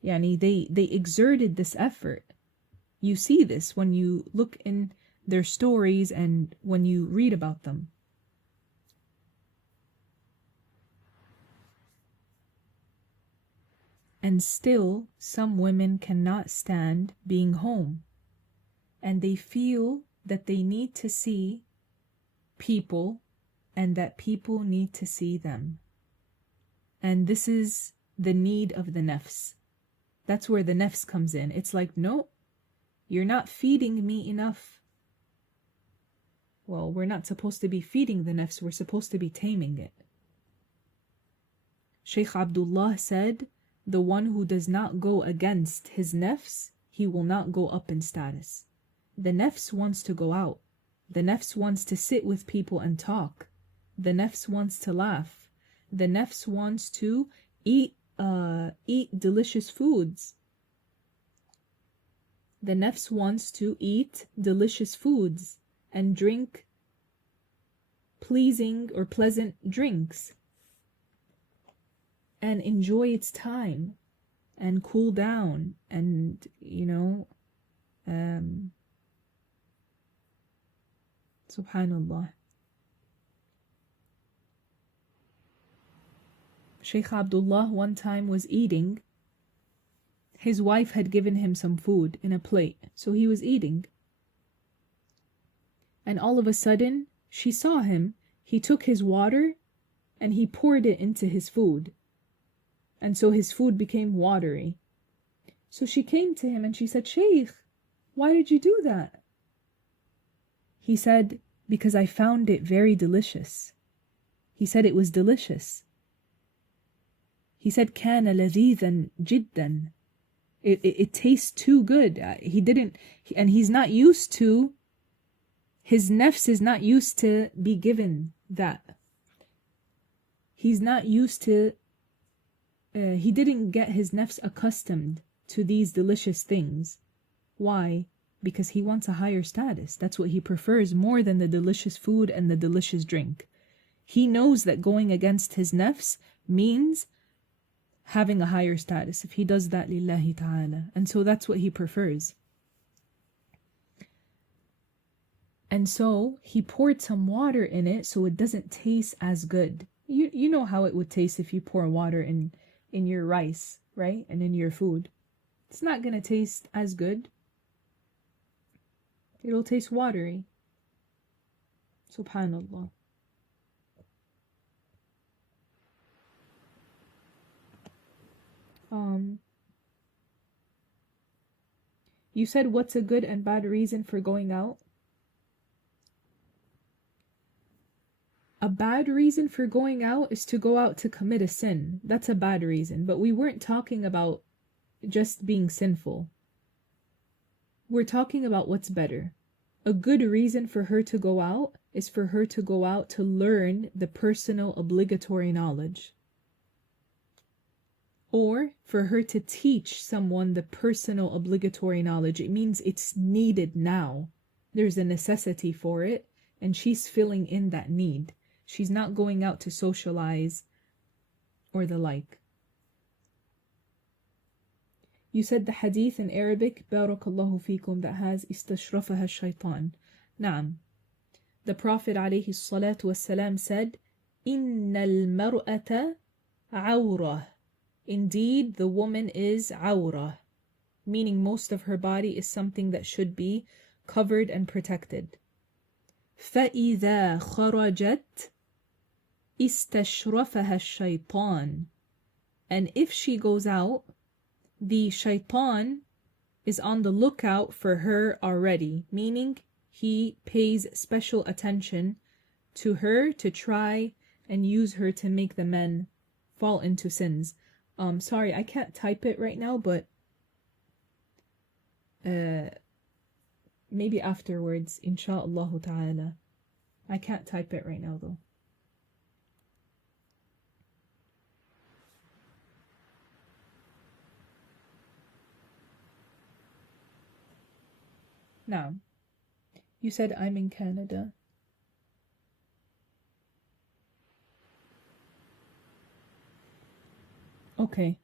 Yani they exerted this effort. You see this when you look in their stories and when you read about them. And still, some women cannot stand being home. And they feel that they need to see people and that people need to see them. And this is the need of the nafs. That's where the nafs comes in. It's like, no, you're not feeding me enough. Well, we're not supposed to be feeding the nafs. We're supposed to be taming it. Shaykh Abdullah said, the one who does not go against his nafs, he will not go up in status. The nafs wants to go out. The nafs wants to sit with people and talk. The nafs wants to laugh. The nafs wants to eat delicious foods. The nafs wants to eat delicious foods and drink pleasing or pleasant drinks and enjoy its time and cool down and, Subhanallah. Shaykh Abdullah one time was eating. His wife had given him some food in a plate, so he was eating. And all of a sudden, she saw him. He took his water and he poured it into his food. And so his food became watery. So she came to him and she said, Shaykh, why did you do that? He said, because I found it very delicious. He said it was delicious. He said, كَانَ لَذِيذًا جِدًّا. It tastes too good. And he's not used to His nafs is not used to be given that. He's not used to, he didn't get his nafs accustomed to these delicious things. Why? Because he wants a higher status. That's what he prefers more than the delicious food and the delicious drink. He knows that going against his nafs means having a higher status if he does that lillahi ta'ala. And so that's what he prefers. And so he poured some water in it so it doesn't taste as good. You know how it would taste if you pour water in your rice, right? And in your food. It's not going to taste as good. It'll taste watery. Subhanallah. You said what's a good and bad reason for going out? A bad reason for going out is to go out to commit a sin. That's a bad reason. But we weren't talking about just being sinful. We're talking about what's better. A good reason for her to go out is for her to go out to learn the personal obligatory knowledge. Or for her to teach someone the personal obligatory knowledge. It means it's needed now. There's a necessity for it, and she's filling in that need. She's not going out to socialize or the like. You said the hadith in Arabic, Barakallahu fikum, that has 𝙉𝙤𝙛𝙨. Naam. The Prophet ﷺ said, إِنَّ الْمَرْأَةَ عَوْرَةٌ. Indeed, the woman is awrah, meaning most of her body is something that should be covered and protected. فَإِذَا خَرَجَتْ إِسْتَشْرَفَهَا الشَّيْطَانِ. And if she goes out, the shaitan is on the lookout for her already, meaning he pays special attention to her to try and use her to make the men fall into sins. Sorry, I can't type it right now, but maybe afterwards, insha'Allah ta'ala. I can't type it right now though. Now, you said I'm in Canada. Okay.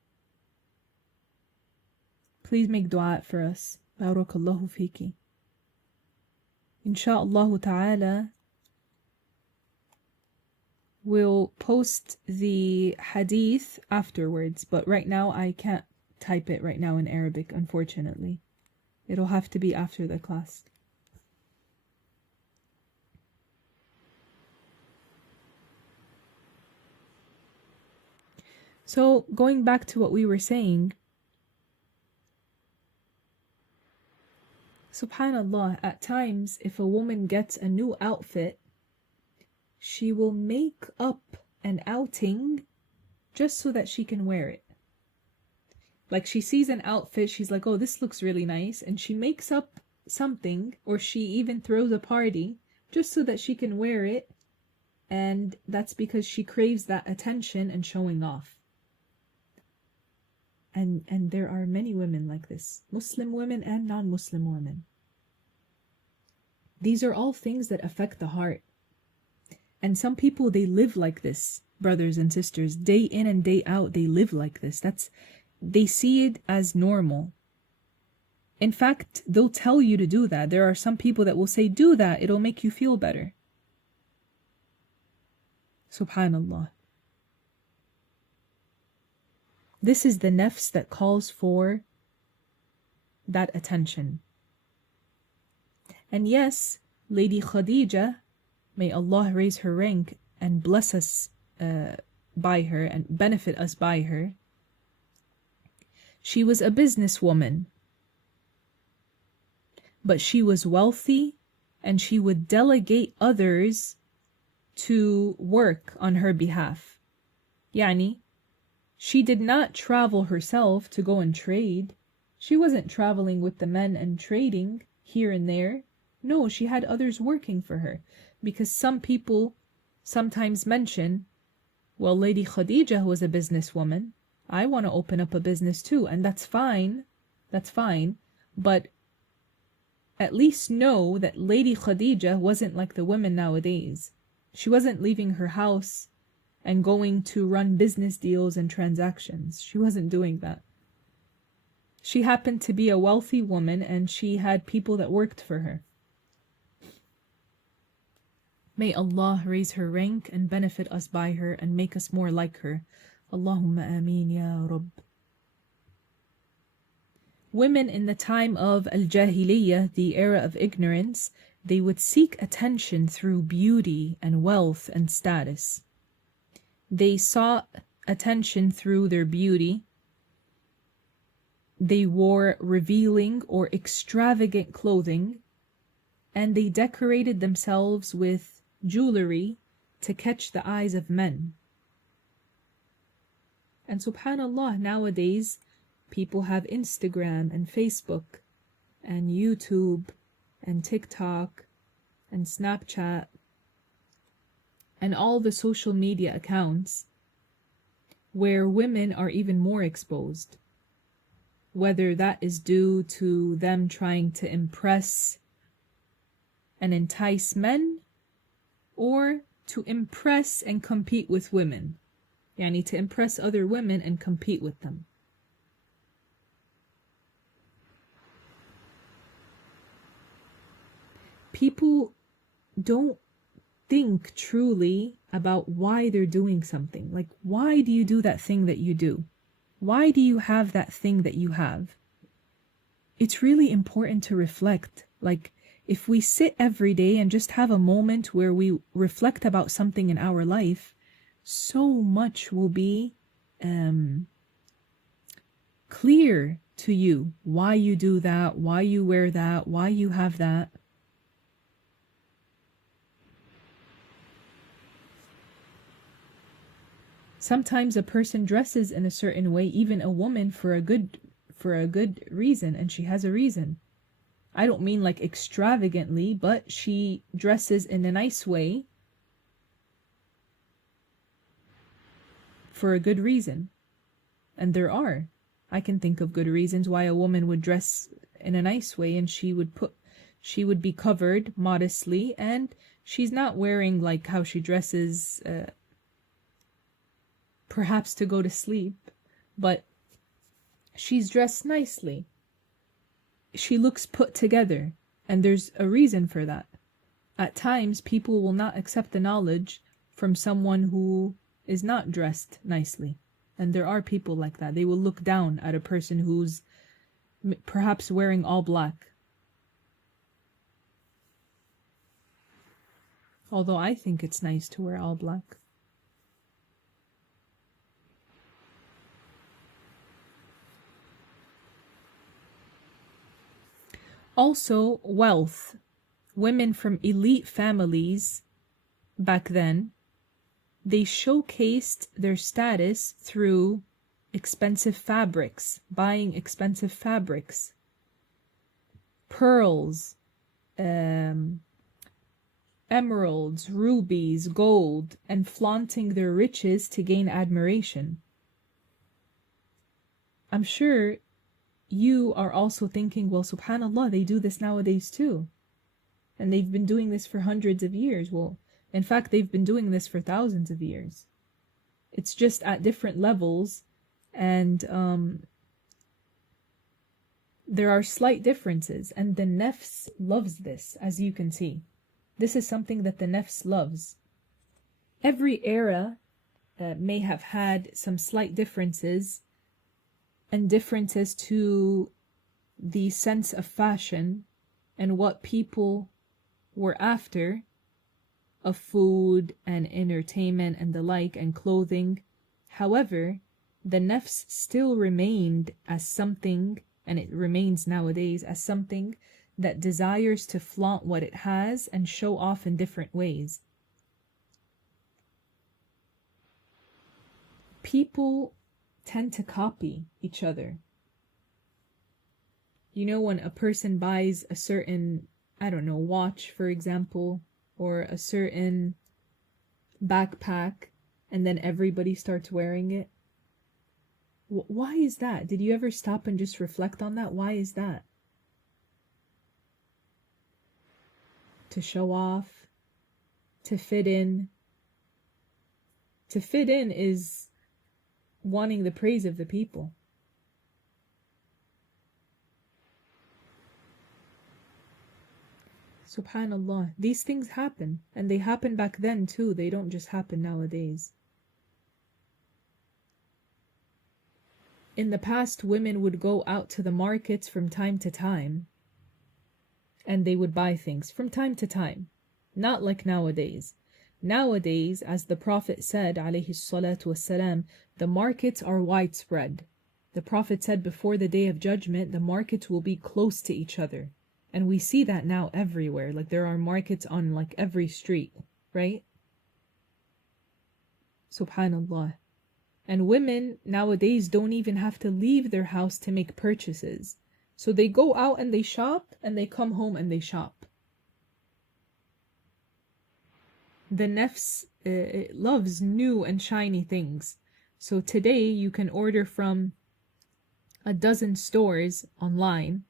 Please make dua for us. Barakallahu fiki. Insha'Allah ta'ala, we'll post the hadith afterwards, but right now I can't type it right now in Arabic, unfortunately. It'll have to be after the class. So, going back to what we were saying, subhanallah, at times, if a woman gets a new outfit, she will make up an outing just so that she can wear it. Like, she sees an outfit, she's like, oh, this looks really nice, and she makes up something, or she even throws a party just so that she can wear it, and that's because she craves that attention and showing off. And there are many women like this, Muslim women and non-Muslim women. These are all things that affect the heart. And some people, they live like this, brothers and sisters. Day in and day out, they live like this. They see it as normal. In fact, they'll tell you to do that. There are some people that will say, do that, it'll make you feel better. Subhanallah. This is the nafs that calls for that attention. And yes, Lady Khadija, may Allah raise her rank and bless us by her and benefit us by her. She was a businesswoman, but she was wealthy and she would delegate others to work on her behalf. Yani, she did not travel herself to go and trade. She wasn't traveling with the men and trading here and there. No, she had others working for her. Because some people sometimes mention, well, Lady Khadija was a businesswoman. I want to open up a business too, and that's fine. That's fine. But at least know that Lady Khadija wasn't like the women nowadays. She wasn't leaving her house and going to run business deals and transactions. She wasn't doing that. She happened to be a wealthy woman and she had people that worked for her. May Allah raise her rank and benefit us by her and make us more like her. Allahumma ameen ya Rabb. Women in the time of al-Jahiliyyah, the era of ignorance, they would seek attention through beauty and wealth and status. They sought attention through their beauty. They wore revealing or extravagant clothing, and they decorated themselves with jewelry to catch the eyes of men. And subhanallah, nowadays, people have Instagram and Facebook and YouTube and TikTok and Snapchat and all the social media accounts where women are even more exposed. Whether that is due to them trying to impress and entice men, or to impress and compete with women. Yani to impress other women and compete with them. People don't think truly about why they're doing something. Like, why do you do that thing that you do? Why do you have that thing that you have? It's really important to reflect. Like, if we sit every day and just have a moment where we reflect about something in our life, so much will be clear to you. Why you do that, why you wear that, why you have that. Sometimes a person dresses in a certain way, even a woman, for a good reason, and she has a reason. I don't mean like extravagantly, but she dresses in a nice way for a good reason. And I can think of good reasons why a woman would dress in a nice way, and she would be covered modestly, and she's not wearing like how she dresses perhaps to go to sleep, but she's dressed nicely. She looks put together, and there's a reason for that. At times, people will not accept the knowledge from someone who is not dressed nicely. And there are people like that. They will look down at a person who's perhaps wearing all black. Although I think it's nice to wear all black. Also, wealth. Women from elite families back then, they showcased their status through expensive fabrics, buying expensive fabrics, pearls, emeralds, rubies, gold, and flaunting their riches to gain admiration. I'm sure you are also thinking, well, subhanallah, they do this nowadays too. And they've been doing this for hundreds of years. Well, in fact, they've been doing this for thousands of years. It's just at different levels, and there are slight differences. And the Nafs loves this, as you can see. This is something that the Nafs loves. Every era may have had some slight differences, and differences to the sense of fashion and what people were after of food and entertainment and the like and clothing. However, the Nafs still remained as something, and it remains nowadays as something that desires to flaunt what it has and show off in different ways. People tend to copy each other. You know, when a person buys a certain I don't know, watch, for example, or a certain backpack, and then everybody starts wearing it. Why is that? Did you ever stop and just reflect on that? Why is that? To show off, to fit in. To fit in is wanting the praise of the people. Subhanallah, these things happen, and they happen back then too. They don't just happen nowadays. In the past, women would go out to the markets from time to time, and they would buy things from time to time. Not like nowadays. Nowadays, as the Prophet said, ﷺ, the markets are widespread. The Prophet said before the Day of Judgment, the markets will be close to each other. And we see that now everywhere. Like there are markets on like every street, right? Subhanallah. And women nowadays don't even have to leave their house to make purchases. So they go out and they shop, and they come home and they shop. The Nafs loves new and shiny things. So today you can order from a dozen stores online,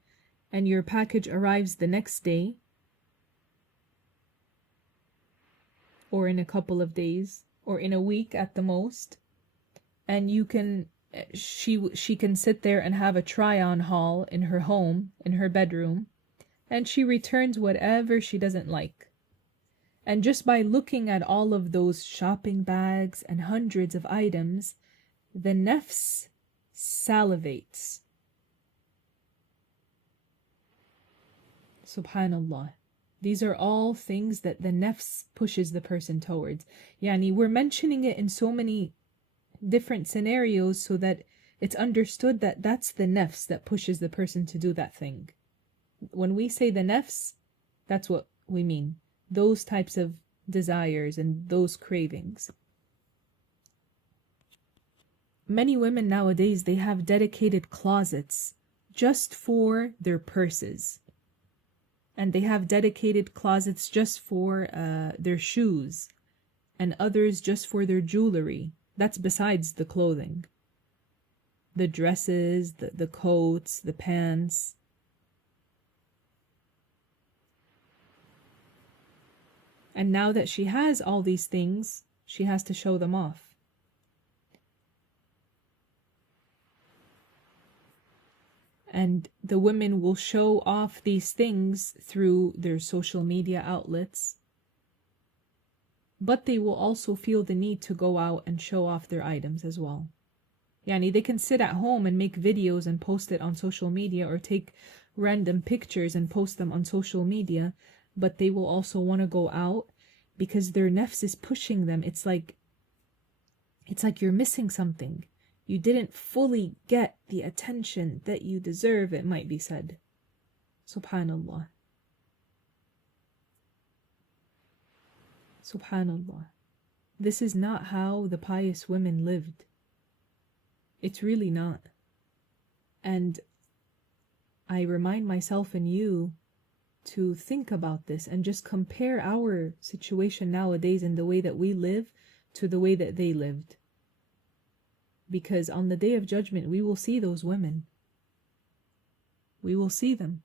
and your package arrives the next day, or in a couple of days, or in a week at the most. And you can, she can sit there and have a try-on haul in her home, in her bedroom, and she returns whatever she doesn't like. And just by looking at all of those shopping bags and hundreds of items, the Nafs salivates. Subhanallah. These are all things that the Nafs pushes the person towards. Yani, we're mentioning it in so many different scenarios so that it's understood that that's the Nafs that pushes the person to do that thing. When we say the Nafs, that's what we mean. Those types of desires and those cravings. Many women nowadays, they have dedicated closets just for their purses. And they have dedicated closets just for their shoes, and others just for their jewelry. That's besides the clothing. The dresses, the coats, the pants. And now that she has all these things, she has to show them off. And the women will show off these things through their social media outlets. But they will also feel the need to go out and show off their items as well. Yani, they can sit at home and make videos and post it on social media, or take random pictures and post them on social media, but they will also want to go out because their nafs is pushing them. It's like you're missing something. You didn't fully get the attention that you deserve, it might be said. Subhanallah. Subhanallah. This is not how the pious women lived. It's really not. And I remind myself and you to think about this and just compare our situation nowadays and the way that we live to the way that they lived. Because on the Day of Judgment, we will see those women. We will see them.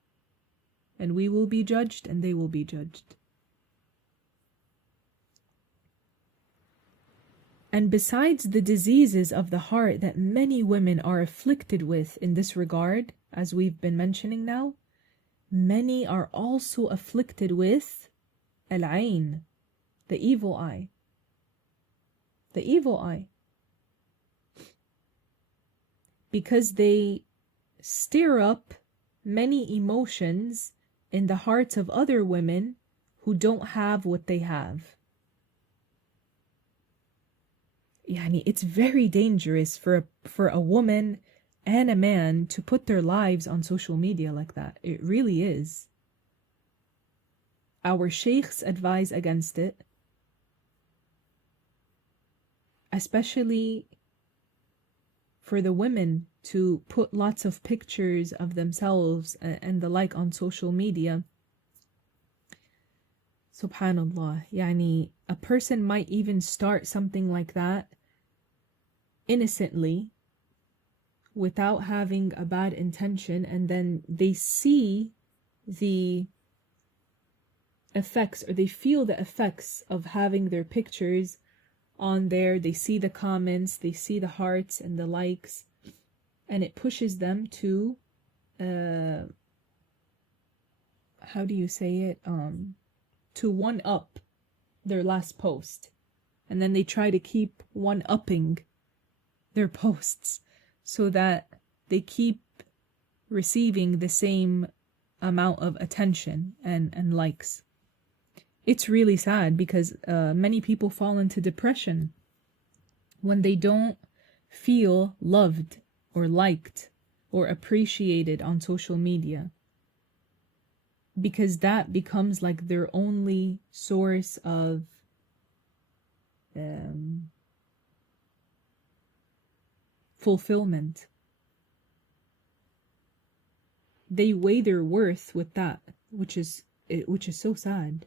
And we will be judged, and they will be judged. And besides the diseases of the heart that many women are afflicted with in this regard, as we've been mentioning now, many are also afflicted with 𝙉𝙤𝙛𝙨, the evil eye. The evil eye. Because they stir up many emotions in the hearts of other women who don't have what they have. Yani, it's very dangerous for a woman and a man to put their lives on social media like that. It really is. Our sheikhs advise against it, especially for the women to put lots of pictures of themselves and the like on social media. Subhanallah. Yani, a person might even start something like that innocently without having a bad intention, and then they see the effects, or they feel the effects of having their pictures on there. They see the comments, they see the hearts and the likes, and it pushes them to how do you say it, to one up their last post, and then they try to keep one upping their posts so that they keep receiving the same amount of attention and likes. It's really sad because many people fall into depression when they don't feel loved or liked or appreciated on social media, because that becomes like their only source of fulfillment. They weigh their worth with that, which is so sad.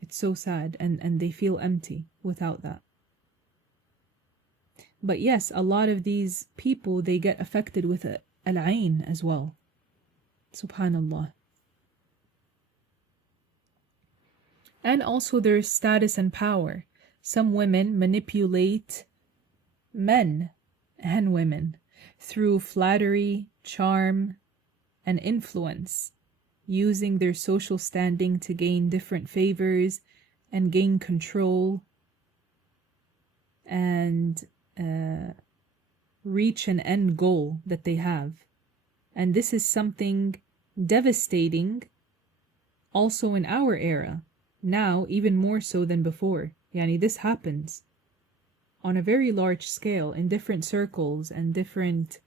It's so sad, and they feel empty without that. But yes, a lot of these people, they get affected with al-ayn as well. Subhanallah. And also their status and power. Some women manipulate men and women through flattery, charm, and influence, using their social standing to gain different favors and gain control and reach an end goal that they have. And this is something devastating also in our era, now even more so than before. Yani, this happens on a very large scale in different circles and different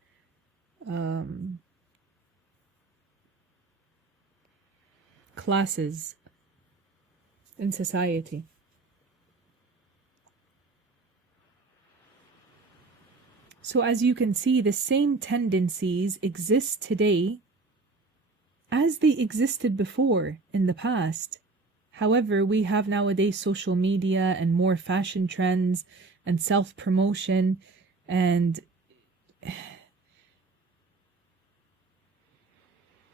classes in society. So as you can see, the same tendencies exist today as they existed before in the past. However, we have nowadays social media and more fashion trends and self-promotion and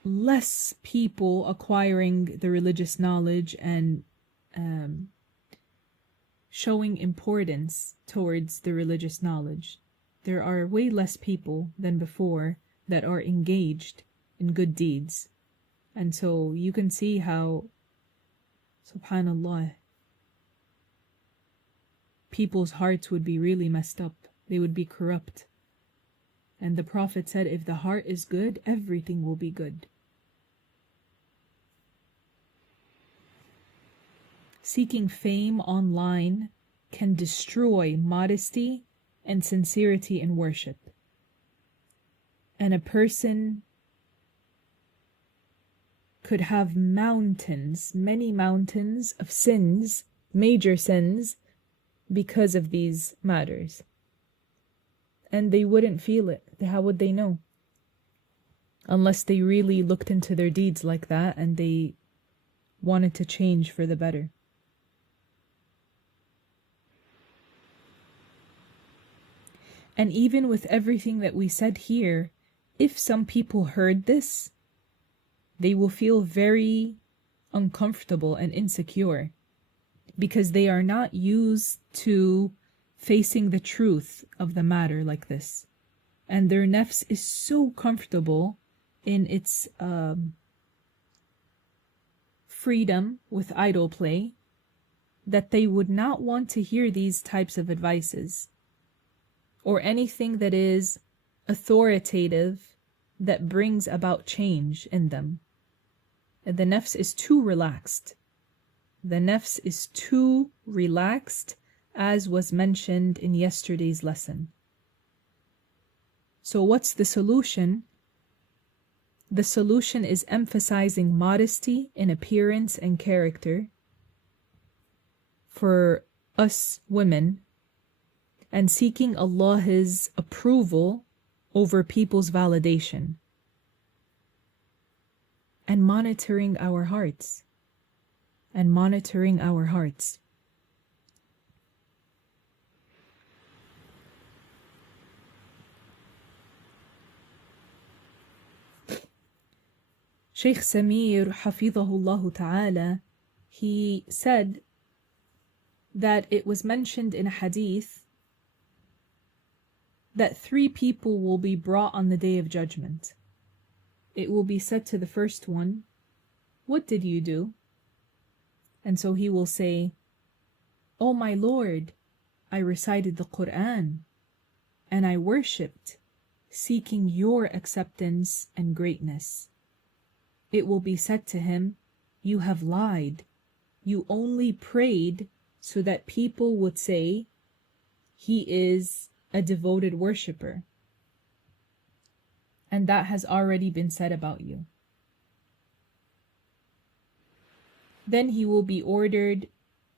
less people acquiring the religious knowledge and showing importance towards the religious knowledge. There are way less people than before that are engaged in good deeds. And so you can see how, subhanallah, people's hearts would be really messed up. They would be corrupt. And the Prophet said, if the heart is good, everything will be good. Seeking fame online can destroy modesty and sincerity in worship. And a person could have mountains, many mountains of sins, major sins, because of these matters. And they wouldn't feel it. How would they know? Unless they really looked into their deeds like that and they wanted to change for the better. And even with everything that we said here, if some people heard this, they will feel very uncomfortable and insecure because they are not used to facing the truth of the matter like this. And their nafs is so comfortable in its freedom with idol play that they would not want to hear these types of advices or anything that is authoritative that brings about change in them. The nafs is too relaxed. The nafs is too relaxed, as was mentioned in yesterday's lesson. So what's the solution? The solution is emphasizing modesty in appearance and character for us women, and seeking Allah's approval over people's validation, and monitoring our hearts. and monitoring our hearts. Shaykh Samir Hafidhahullah Ta'ala, he said that it was mentioned in a hadith that 3 people will be brought on the Day of Judgment. It will be said to the first one, "What did you do?" And so he will say, "Oh my Lord, I recited the Quran and I worshipped, seeking your acceptance and greatness." It will be said to him, "You have lied. You only prayed so that people would say he is a devoted worshipper. And that has already been said about you." Then he will be ordered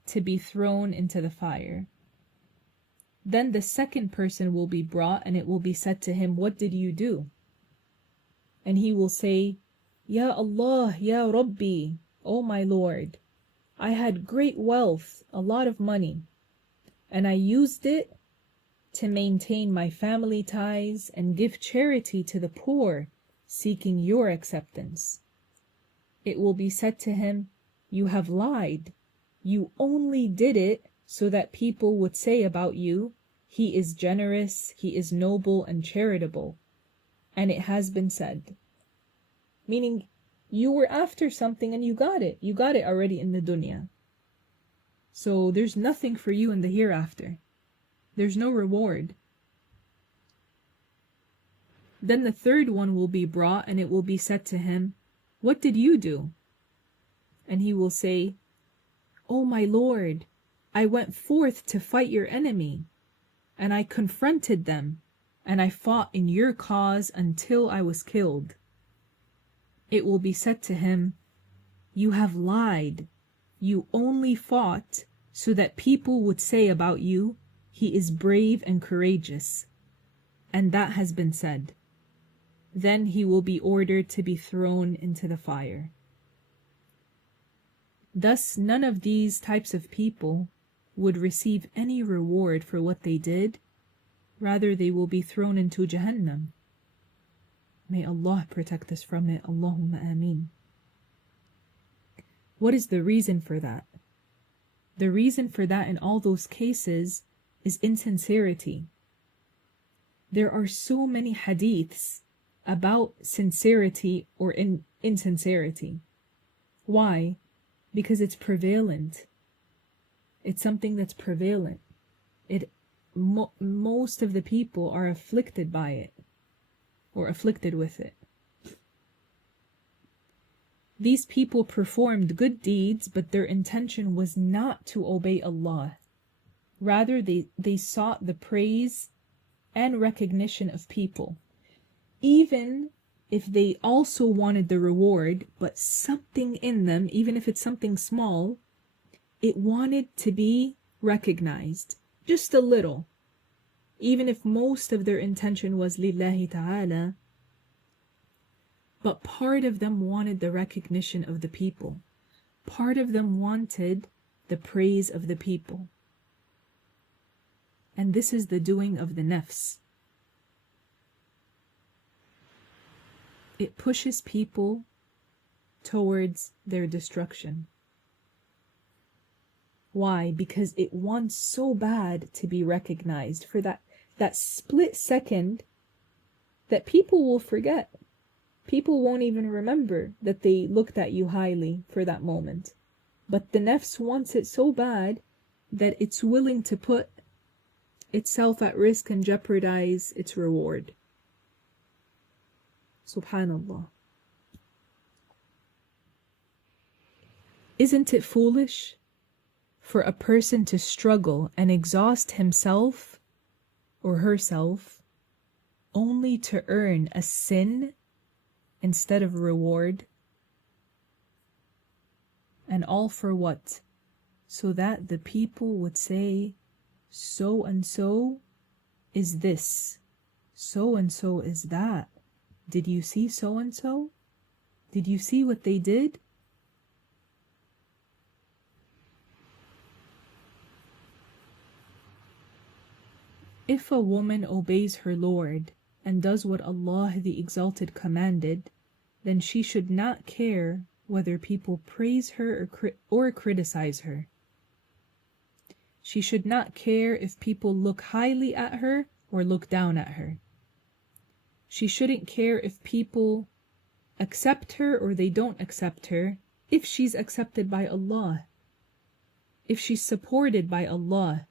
to be thrown into the fire. Then the second person will be brought, and it will be said to him, "What did you do?" And he will say, "Ya Allah, Ya Rabbi, O my Lord, I had great wealth, a lot of money, and I used it to maintain my family ties and give charity to the poor, seeking your acceptance." It will be said to him, "You have lied. You only did it so that people would say about you, he is generous, he is noble and charitable. And it has been said." Meaning, you were after something and you got it. You got it already in the dunya. So there's nothing for you in the hereafter. There's no reward. Then the third one will be brought, and it will be said to him, "What did you do?" And he will say, "Oh my Lord, I went forth to fight your enemy, and I confronted them, and I fought in your cause until I was killed." It will be said to him, "You have lied. You only fought so that people would say about you, he is brave and courageous." And that has been said. Then he will be ordered to be thrown into the fire. Thus, none of these types of people would receive any reward for what they did. Rather, they will be thrown into Jahannam. May Allah protect us from it. Allahumma ameen. What is the reason for that? The reason for that in all those cases is insincerity. There are so many hadiths about sincerity or insincerity. Why? Because it's prevalent. It's something that's prevalent. Most of the people are afflicted by it, or afflicted with it. These people performed good deeds, but their intention was not to obey Allah. Rather, they sought the praise and recognition of people, even if they also wanted the reward, but something in them, even if it's something small, it wanted to be recognized, just a little. Even if most of their intention was lillahi ta'ala, but part of them wanted the recognition of the people. Part of them wanted the praise of the people. And this is the doing of the nafs. It pushes people towards their destruction. Why? Because it wants so bad to be recognized for that split second that people will forget. People won't even remember that they looked at you highly for that moment. But the nafs wants it so bad that it's willing to put itself at risk and jeopardize its reward. Subhanallah. Isn't it foolish for a person to struggle and exhaust himself or herself only to earn a sin instead of reward? And all for what? So that the people would say, so and so is this, so and so is that. Did you see so and so? Did you see what they did? If a woman obeys her Lord and does what Allah the Exalted commanded, then she should not care whether people praise her or criticize her. She should not care if people look highly at her or look down at her. She shouldn't care if people accept her or they don't accept her, if she's accepted by Allah, if she's supported by Allah,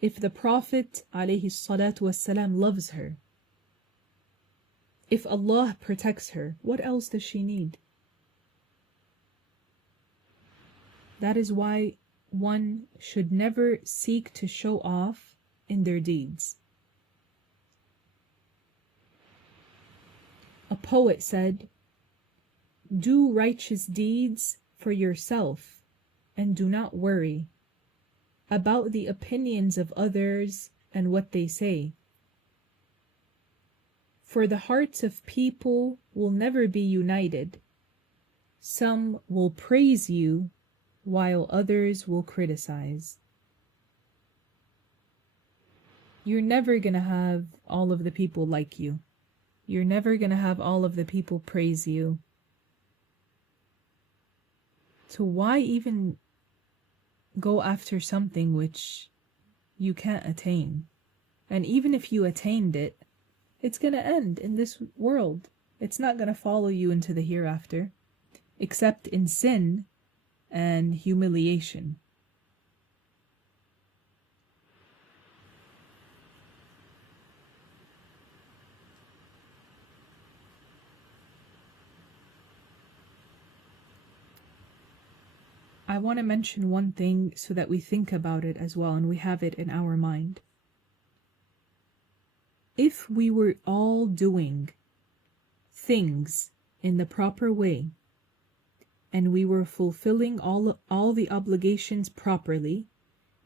if the Prophet ﷺ loves her, if Allah protects her. What else does she need? That is why one should never seek to show off in their deeds. A poet said, "Do righteous deeds for yourself and do not worry about the opinions of others and what they say. For the hearts of people will never be united. Some will praise you while others will criticize." You're never going to have all of the people like you. You're never going to have all of the people praise you. So why even go after something which you can't attain? And even if you attained it, it's going to end in this world. It's not going to follow you into the hereafter, except in sin and humiliation. I want to mention one thing so that we think about it as well and we have it in our mind. If we were all doing things in the proper way and we were fulfilling all the obligations properly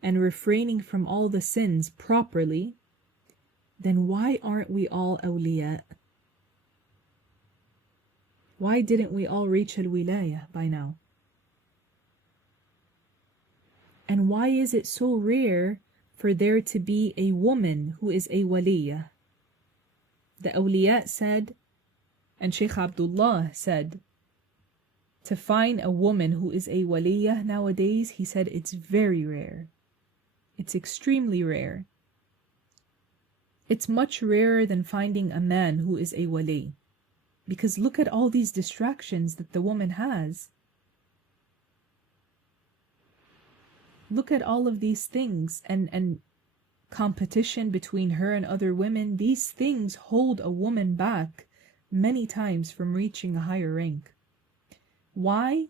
and refraining from all the sins properly, then why aren't we all awliya? Why didn't we all reach al-wilayah by now? And why is it so rare for there to be a woman who is a waliyah? The awliya said, and Shaykh Abdullah said, to find a woman who is a waliyah nowadays, he said it's very rare. It's extremely rare. It's much rarer than finding a man who is a wali. Because look at all these distractions that the woman has. Look at all of these things and competition between her and other women. These things hold a woman back many times from reaching a higher rank. Why?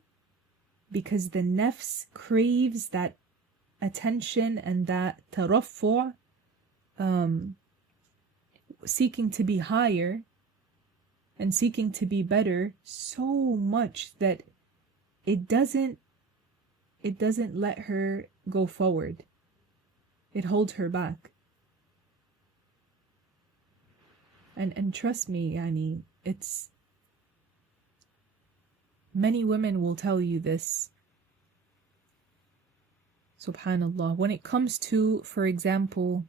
Because the nafs craves that attention and that taraffu', seeking to be higher and seeking to be better so much that it doesn't let her go forward. It holds her back. And trust me, Yani, it's many women will tell you this. Subhanallah. When it comes to, for example,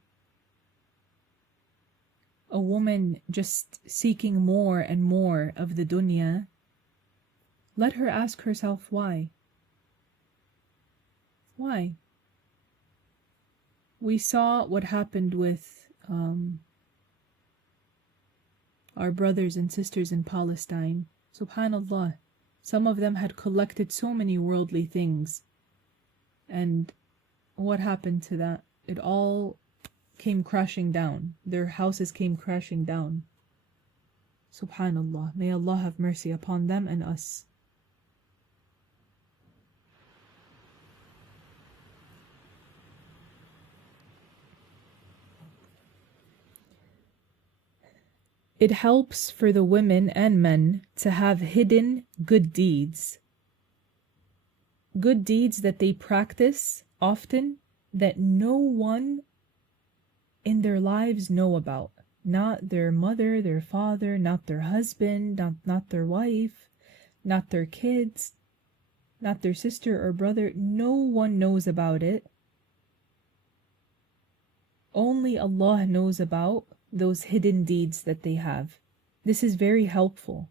a woman just seeking more and more of the dunya, let her ask herself why. Why? We saw what happened with our brothers and sisters in Palestine. Subhanallah. Some of them had collected so many worldly things. And what happened to that? It all came crashing down. Their houses came crashing down. Subhanallah. May Allah have mercy upon them and us. It helps for the women and men to have hidden good deeds. Good deeds that they practice often that no one in their lives know about. Not their mother, their father, not their husband, not their wife, not their kids, not their sister or brother. No one knows about it. Only Allah knows about those hidden deeds that they have. This is very helpful.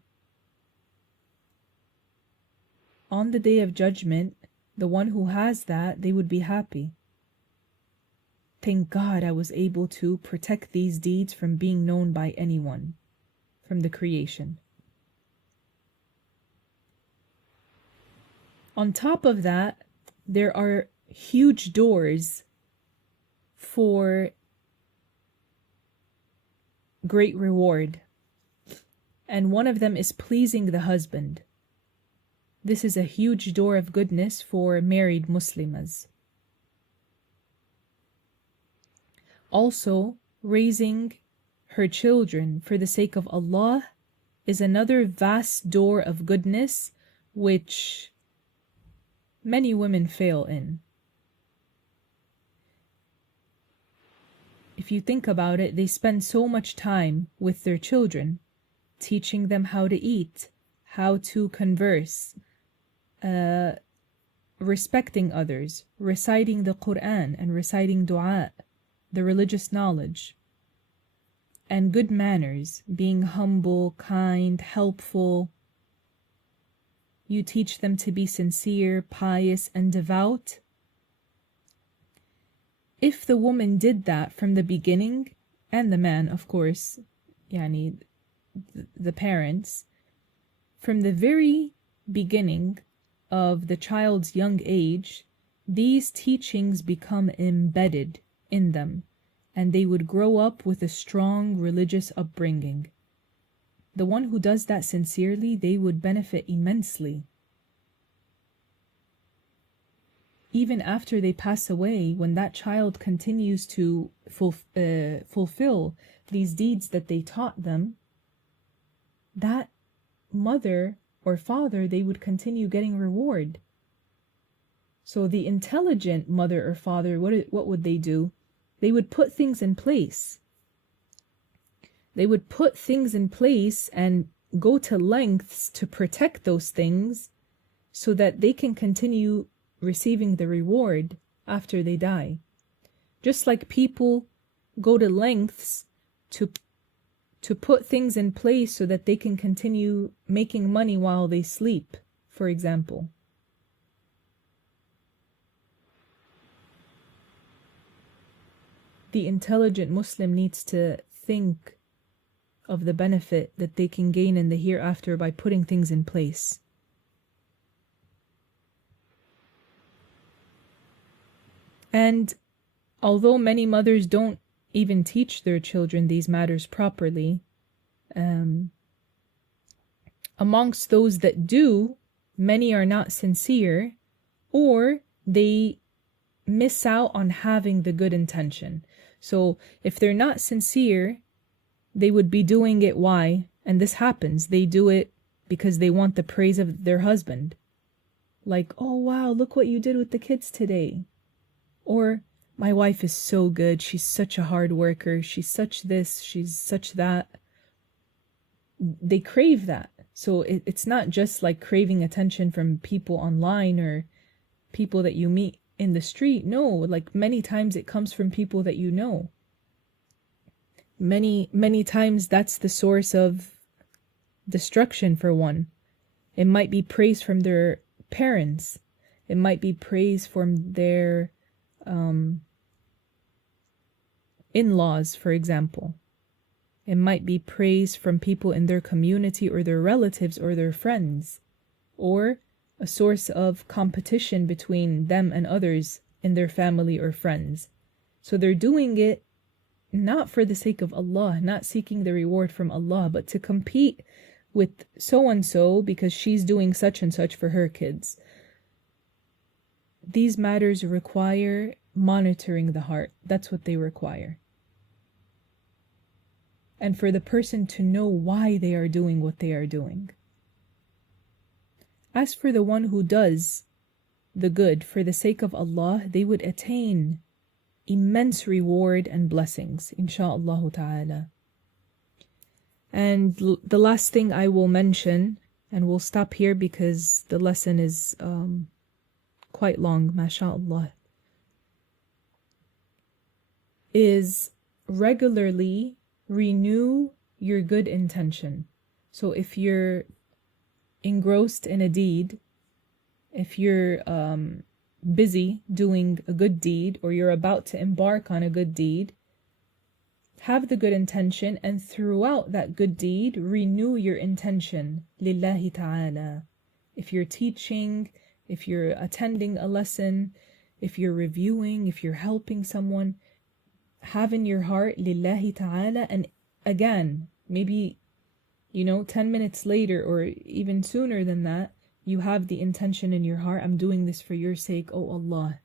On the Day of Judgment, the one who has that, they would be happy. Thank God I was able to protect these deeds from being known by anyone from the creation. On top of that, there are huge doors for great reward. And one of them is pleasing the husband. This is a huge door of goodness for married Muslimas. Also, raising her children for the sake of Allah is another vast door of goodness which many women fail in. If you think about it, they spend so much time with their children, teaching them how to eat, how to converse, respecting others, reciting the Quran and reciting dua, the religious knowledge, and good manners, being humble, kind, helpful. You teach them to be sincere, pious, and devout. If the woman did that from the beginning, and the man, of course, yani the parents, from the very beginning of the child's young age, these teachings become embedded in them, and they would grow up with a strong religious upbringing. The one who does that sincerely, they would benefit immensely. Even after they pass away, when that child continues to fulfill these deeds that they taught them, that mother or father, they would continue getting reward. So the intelligent mother or father, what would they do? They would put things in place. They would put things in place and go to lengths to protect those things so that they can continue receiving the reward after they die. Just like people go to lengths to put things in place so that they can continue making money while they sleep, for example. The intelligent Muslim needs to think of the benefit that they can gain in the hereafter by putting things in place. And although many mothers don't even teach their children these matters properly, amongst those that do, many are not sincere, or they miss out on having the good intention. So if they're not sincere, they would be doing it why? And this happens. They do it because they want the praise of their husband. Like, oh wow, look what you did with the kids today. Or, my wife is so good, she's such a hard worker, she's such this, she's such that. They crave that. So it's not just like craving attention from people online or people that you meet in the street. No, like many times it comes from people that you know. Many times that's the source of destruction for one. It might be praise from their parents. It might be praise from their in-laws, for example. It might be praise from people in their community or their relatives or their friends, or a source of competition between them and others in their family or friends. So they're doing it not for the sake of Allah, not seeking the reward from Allah, but to compete with so-and-so because she's doing such and such for her kids. These matters require monitoring the heart. That's what they require. And for the person to know why they are doing what they are doing. As for the one who does the good for the sake of Allah, they would attain immense reward and blessings, insha'Allah ta'ala. And the last thing I will mention, and we'll stop here because the lesson is quite long, mashallah. is regularly renew your good intention. So if you're engrossed in a deed, if you're busy doing a good deed, or you're about to embark on a good deed, have the good intention, and throughout that good deed, renew your intention, lillahi ta'ala. If you're teaching, if you're attending a lesson, if you're reviewing, if you're helping someone, have in your heart, lillahi ta'ala, and again, maybe, 10 minutes later, or even sooner than that, you have the intention in your heart, I'm doing this for your sake, oh Allah.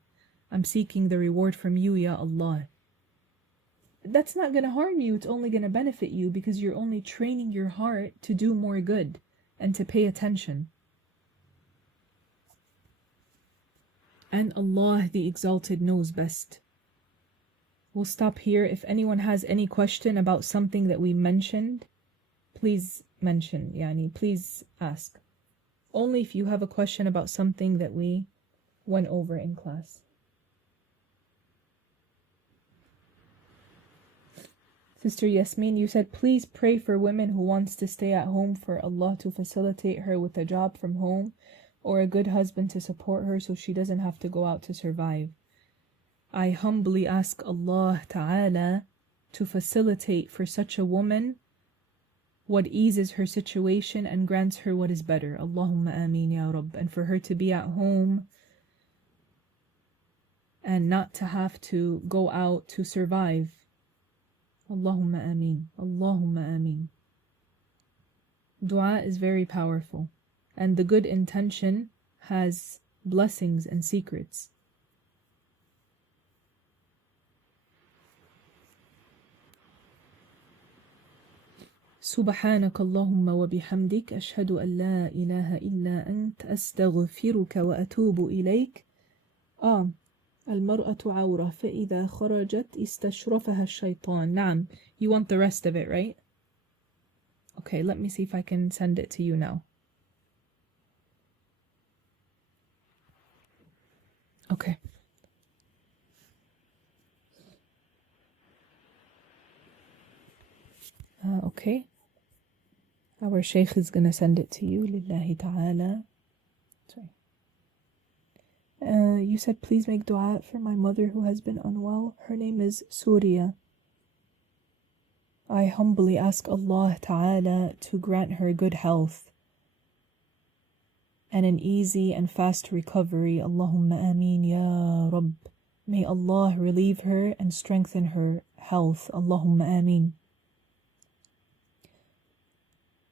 I'm seeking the reward from you, Ya Allah. That's not going to harm you, it's only going to benefit you, because you're only training your heart to do more good and to pay attention. And Allah the Exalted knows best. We'll stop here. If anyone has any question about something that we mentioned, please mention, please ask. Only if you have a question about something that we went over in class. Sister Yasmin, you said, please pray for women who wants to stay at home for Allah to facilitate her with a job from home or a good husband to support her so she doesn't have to go out to survive. I humbly ask Allah Ta'ala to facilitate for such a woman what eases her situation and grants her what is better. Allahumma ameen ya Rabb. And for her to be at home and not to have to go out to survive. Allahumma ameen. Allahumma ameen. Dua is very powerful, and the good intention has blessings and secrets. سبحانك اللهم وبحمدك أشهد أن لا إله إلا أنت أستغفرك وأتوب إليك. المرأة عورة فإذا خرجت استشرفها الشيطان. نعم. You want the rest of it, right? Okay, let me see if I can send it to you now. Okay. Okay. Our Shaykh is gonna send it to you. Lillahi ta'ala. Sorry. You said, please make dua for my mother who has been unwell. Her name is Surya. I humbly ask Allah Ta'ala to grant her good health and an easy and fast recovery. Allahumma ameen ya Rabb. May Allah relieve her and strengthen her health. Allahumma ameen.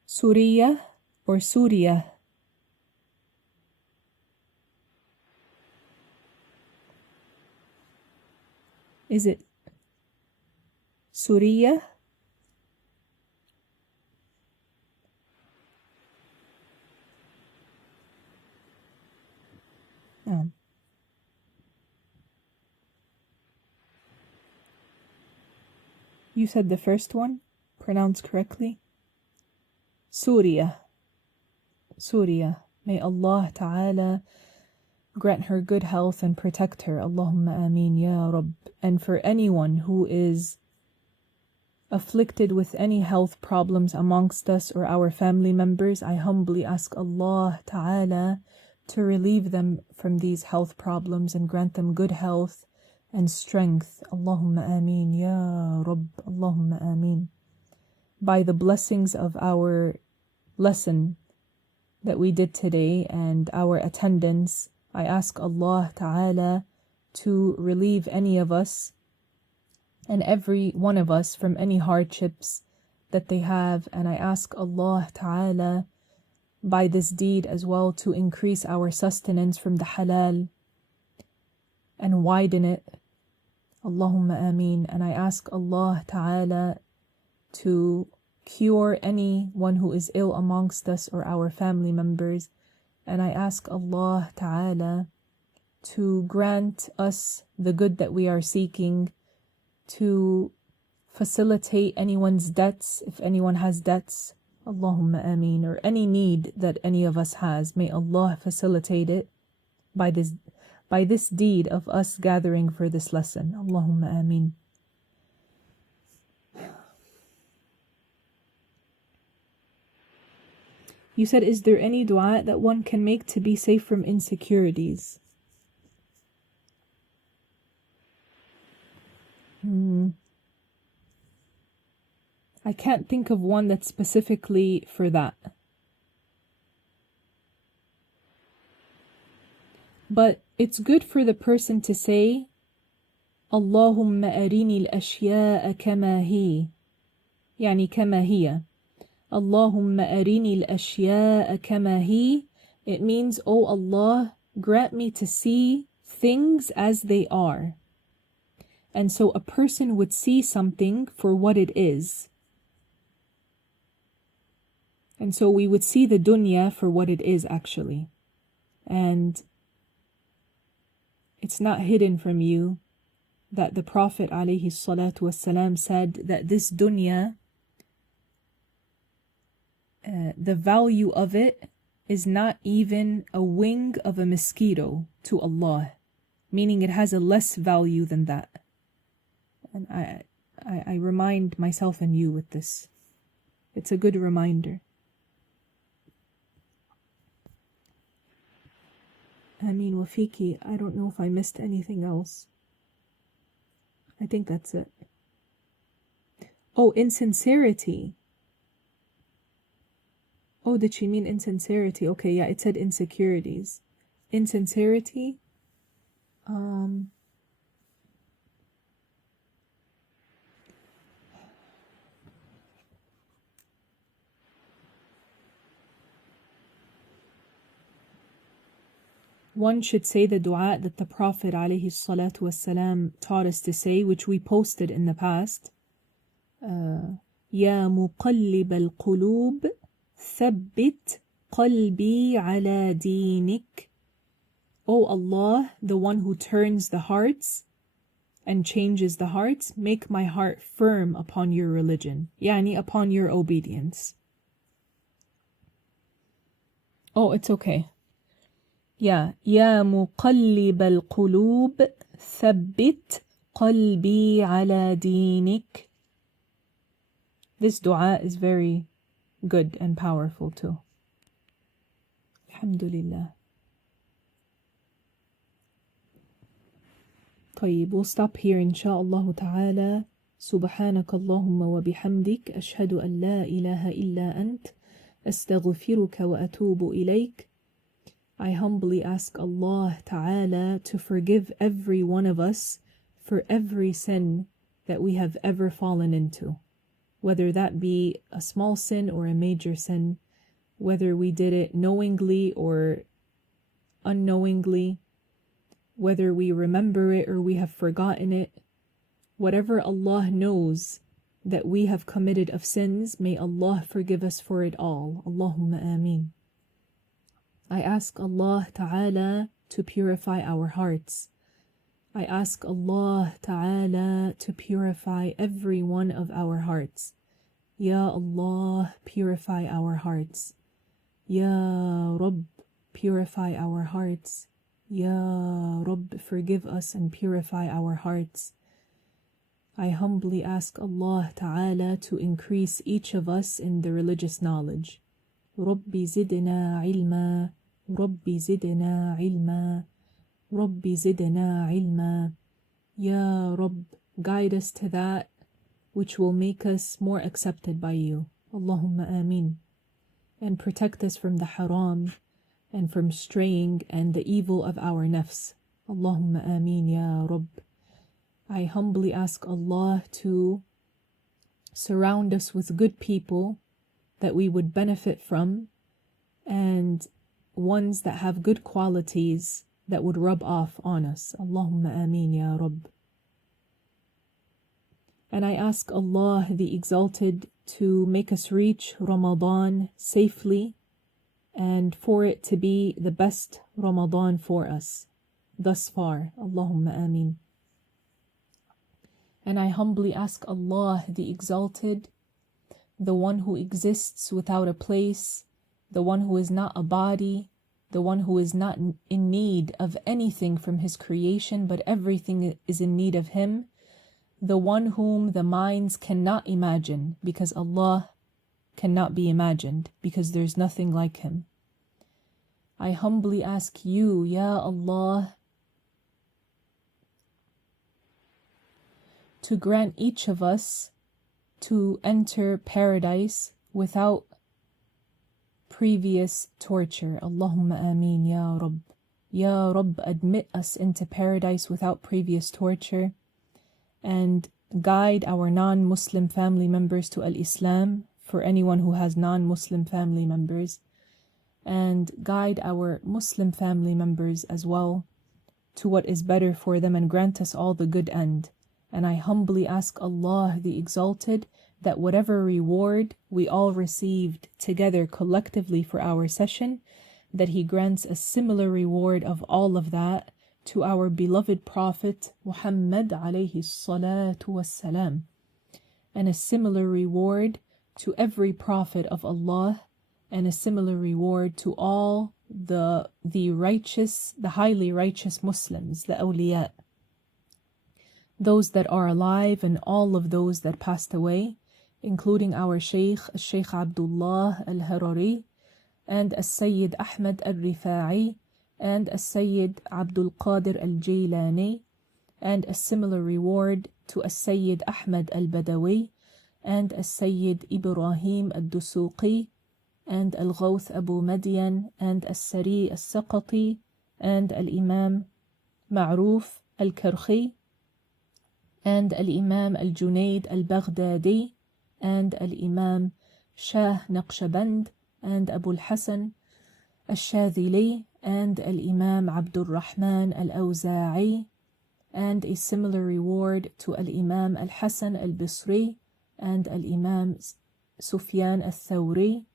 Surya or Surya? Is it Surya? You said the first one, pronounced correctly. Surya. Surya. May Allah Ta'ala grant her good health and protect her. Allahumma ameen ya Rabb. And for anyone who is afflicted with any health problems amongst us or our family members, I humbly ask Allah Ta'ala to relieve them from these health problems and grant them good health and strength. Allahumma ameen ya Rabb. Allahumma ameen. By the blessings of our lesson that we did today and our attendance, I ask Allah Ta'ala to relieve any of us and every one of us from any hardships that they have. And I ask Allah Ta'ala by this deed as well to increase our sustenance from the halal and widen it. Allahumma ameen. And I ask Allah Ta'ala to cure anyone who is ill amongst us or our family members. And I ask Allah Ta'ala to grant us the good that we are seeking, to facilitate anyone's debts, if anyone has debts, Allahumma ameen, or any need that any of us has. May Allah facilitate it by this deed of us gathering for this lesson. Allahumma ameen. You said, is there any dua that one can make to be safe from insecurities? I can't think of one that's specifically for that. But it's good for the person to say, Allahumma arini al-ashya'a kama hi. Yani kama hiya. Allahumma arini al-ashya'a kama hi. It means, oh Allah, grant me to see things as they are. And so a person would see something for what it is. And so we would see the dunya for what it is actually. And it's not hidden from you that the Prophet ﷺ said that this dunya, the value of it is not even a wing of a mosquito to Allah, meaning it has a less value than that. And I remind myself and you with this. It's a good reminder. Ameen wa fiki. I don't know if I missed anything else. I think that's it. Oh, insincerity. Oh, did she mean insincerity? Okay, yeah, it said insecurities. Insincerity. One should say the dua that the Prophet ﷺ taught us to say, which we posted in the past. Ya muqallib al-qulub, thabbit qalbi ala dinik. O Allah, the one who turns the hearts and changes the hearts, make my heart firm upon your religion, yani upon your obedience. Oh, it's okay. Yeah, يا مقلب القلوب ثبت قلبي على دينك. This dua is very good and powerful too. Alhamdulillah. طيب, we'll stop here inshaAllah ta'ala. سبحانك اللهم وبحمدك أشهد أن لا إله إلا أنت أستغفرك وأتوب إليك. I humbly ask Allah Ta'ala to forgive every one of us for every sin that we have ever fallen into, whether that be a small sin or a major sin, whether we did it knowingly or unknowingly, whether we remember it or we have forgotten it. Whatever Allah knows that we have committed of sins, may Allah forgive us for it all. Allahumma ameen. I ask Allah Ta'ala to purify our hearts. I ask Allah Ta'ala to purify every one of our hearts. Ya Allah, purify our hearts. Ya Rabb, purify our hearts. Ya Rabb, forgive us and purify our hearts. I humbly ask Allah Ta'ala to increase each of us in the religious knowledge. ربي زدنا علما ربي زدنا علما ربي زدنا علما. Ya Rabb, guide us to that which will make us more accepted by you. Allahumma ameen. And protect us from the haram and from straying and the evil of our nafs. Allahumma ameen ya Rabb. I humbly ask Allah to surround us with good people that we would benefit from, and ones that have good qualities that would rub off on us. Allahumma ameen ya Rabb. And I ask Allah the Exalted to make us reach Ramadan safely and for it to be the best Ramadan for us thus far. Allahumma ameen. And I humbly ask Allah the Exalted, the one who exists without a place, the one who is not a body, the one who is not in need of anything from his creation, but everything is in need of him, the one whom the minds cannot imagine, because Allah cannot be imagined, because there's nothing like him. I humbly ask you, Ya Allah, to grant each of us to enter paradise without previous torture. Allahumma ameen, Ya Rabb. Ya Rabb, admit us into paradise without previous torture, and guide our non-Muslim family members to Al-Islam, for anyone who has non-Muslim family members, and guide our Muslim family members as well to what is better for them, and grant us all the good end. And I humbly ask Allah the Exalted that whatever reward we all received together collectively for our session, that He grants a similar reward of all of that to our beloved Prophet Muhammad 𝙉𝙤𝙛𝙨, and a similar reward to every Prophet of Allah, and a similar reward to all the highly righteous Muslims, the awliya, those that are alive and all of those that passed away, including our Shaykh Abdullah al-Harari, and Sayyid Ahmed al-Rifa'i, and Sayyid Abdul Qadir al-Jailani, and a similar reward to Sayyid Ahmed al-Badawi, and Sayyid Ibrahim al-Dusuqi, and Al-Ghawth Abu Madian, and As-Sari al-Saqati, and Al-Imam Ma'ruf al-Karkhi, and Al-Imam al-Junayd al-Baghdadi, and Al-Imam Shah Naqshband, and Abu al-Hasan al-Shadhili, and Al-Imam Abdul Rahman al-Awza'i, and a similar reward to Al-Imam al-Hasan al-Bisri, and Al-Imam Sufyan al-Thawri,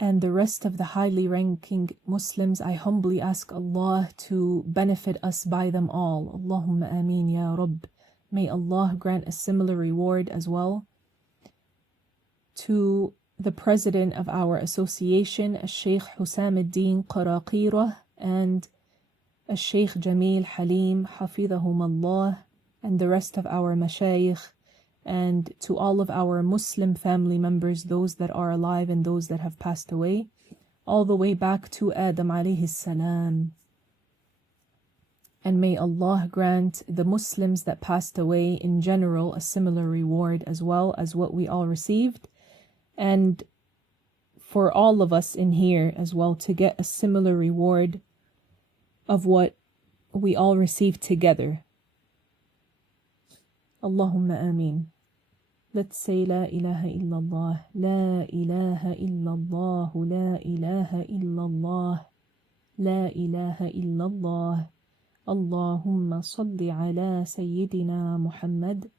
and the rest of the highly ranking Muslims. I humbly ask Allah to benefit us by them all. Allahumma ameen, Ya Rabb. May Allah grant a similar reward as well to the president of our association, Sheikh Hussam Qaraqirah, and Sheikh Jamil Halim, Hafidhahum Allah, and the rest of our mashayikh, and to all of our Muslim family members, those that are alive and those that have passed away, all the way back to Adam alayhi salam. And may Allah grant the Muslims that passed away in general a similar reward as well as what we all received, and for all of us in here as well to get a similar reward of what we all received together. Allahumma ameen. Let's say La ilaha illallah, La ilaha illallah, La ilaha illallah, La ilaha illallah. Allahumma salli ala Sayyidina Muhammad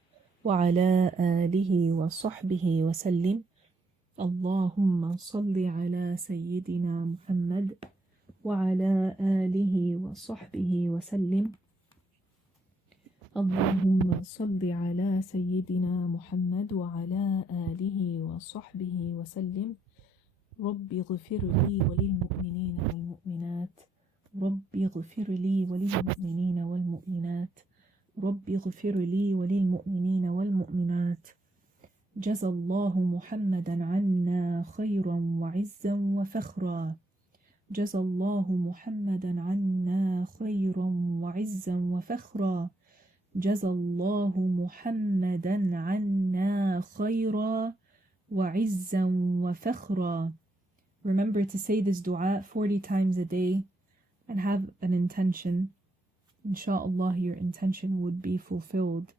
wa ala alihi wa sahbihi wa sallim. Allahumma salli ala Sayyidina Muhammad wa ala alihi wa sahbihi wa sallim. اللهم صل على سيدنا محمد وعلى آله وصحبه وسلم. رب اغفر لي وللمؤمنين والمؤمنات. رب اغفر لي وللمؤمنين والمؤمنات. رب اغفر لي وللمؤمنين والمؤمنات. جزى الله محمدا عنا خيرا وعزا وفخرا. جزى الله محمدا عنا خيرا وعزا وفخرا. جزى الله محمدا عنا خيرا وعزا وفخرا. Remember to say this dua 40 times a day and have an intention. Inshallah, your intention would be fulfilled.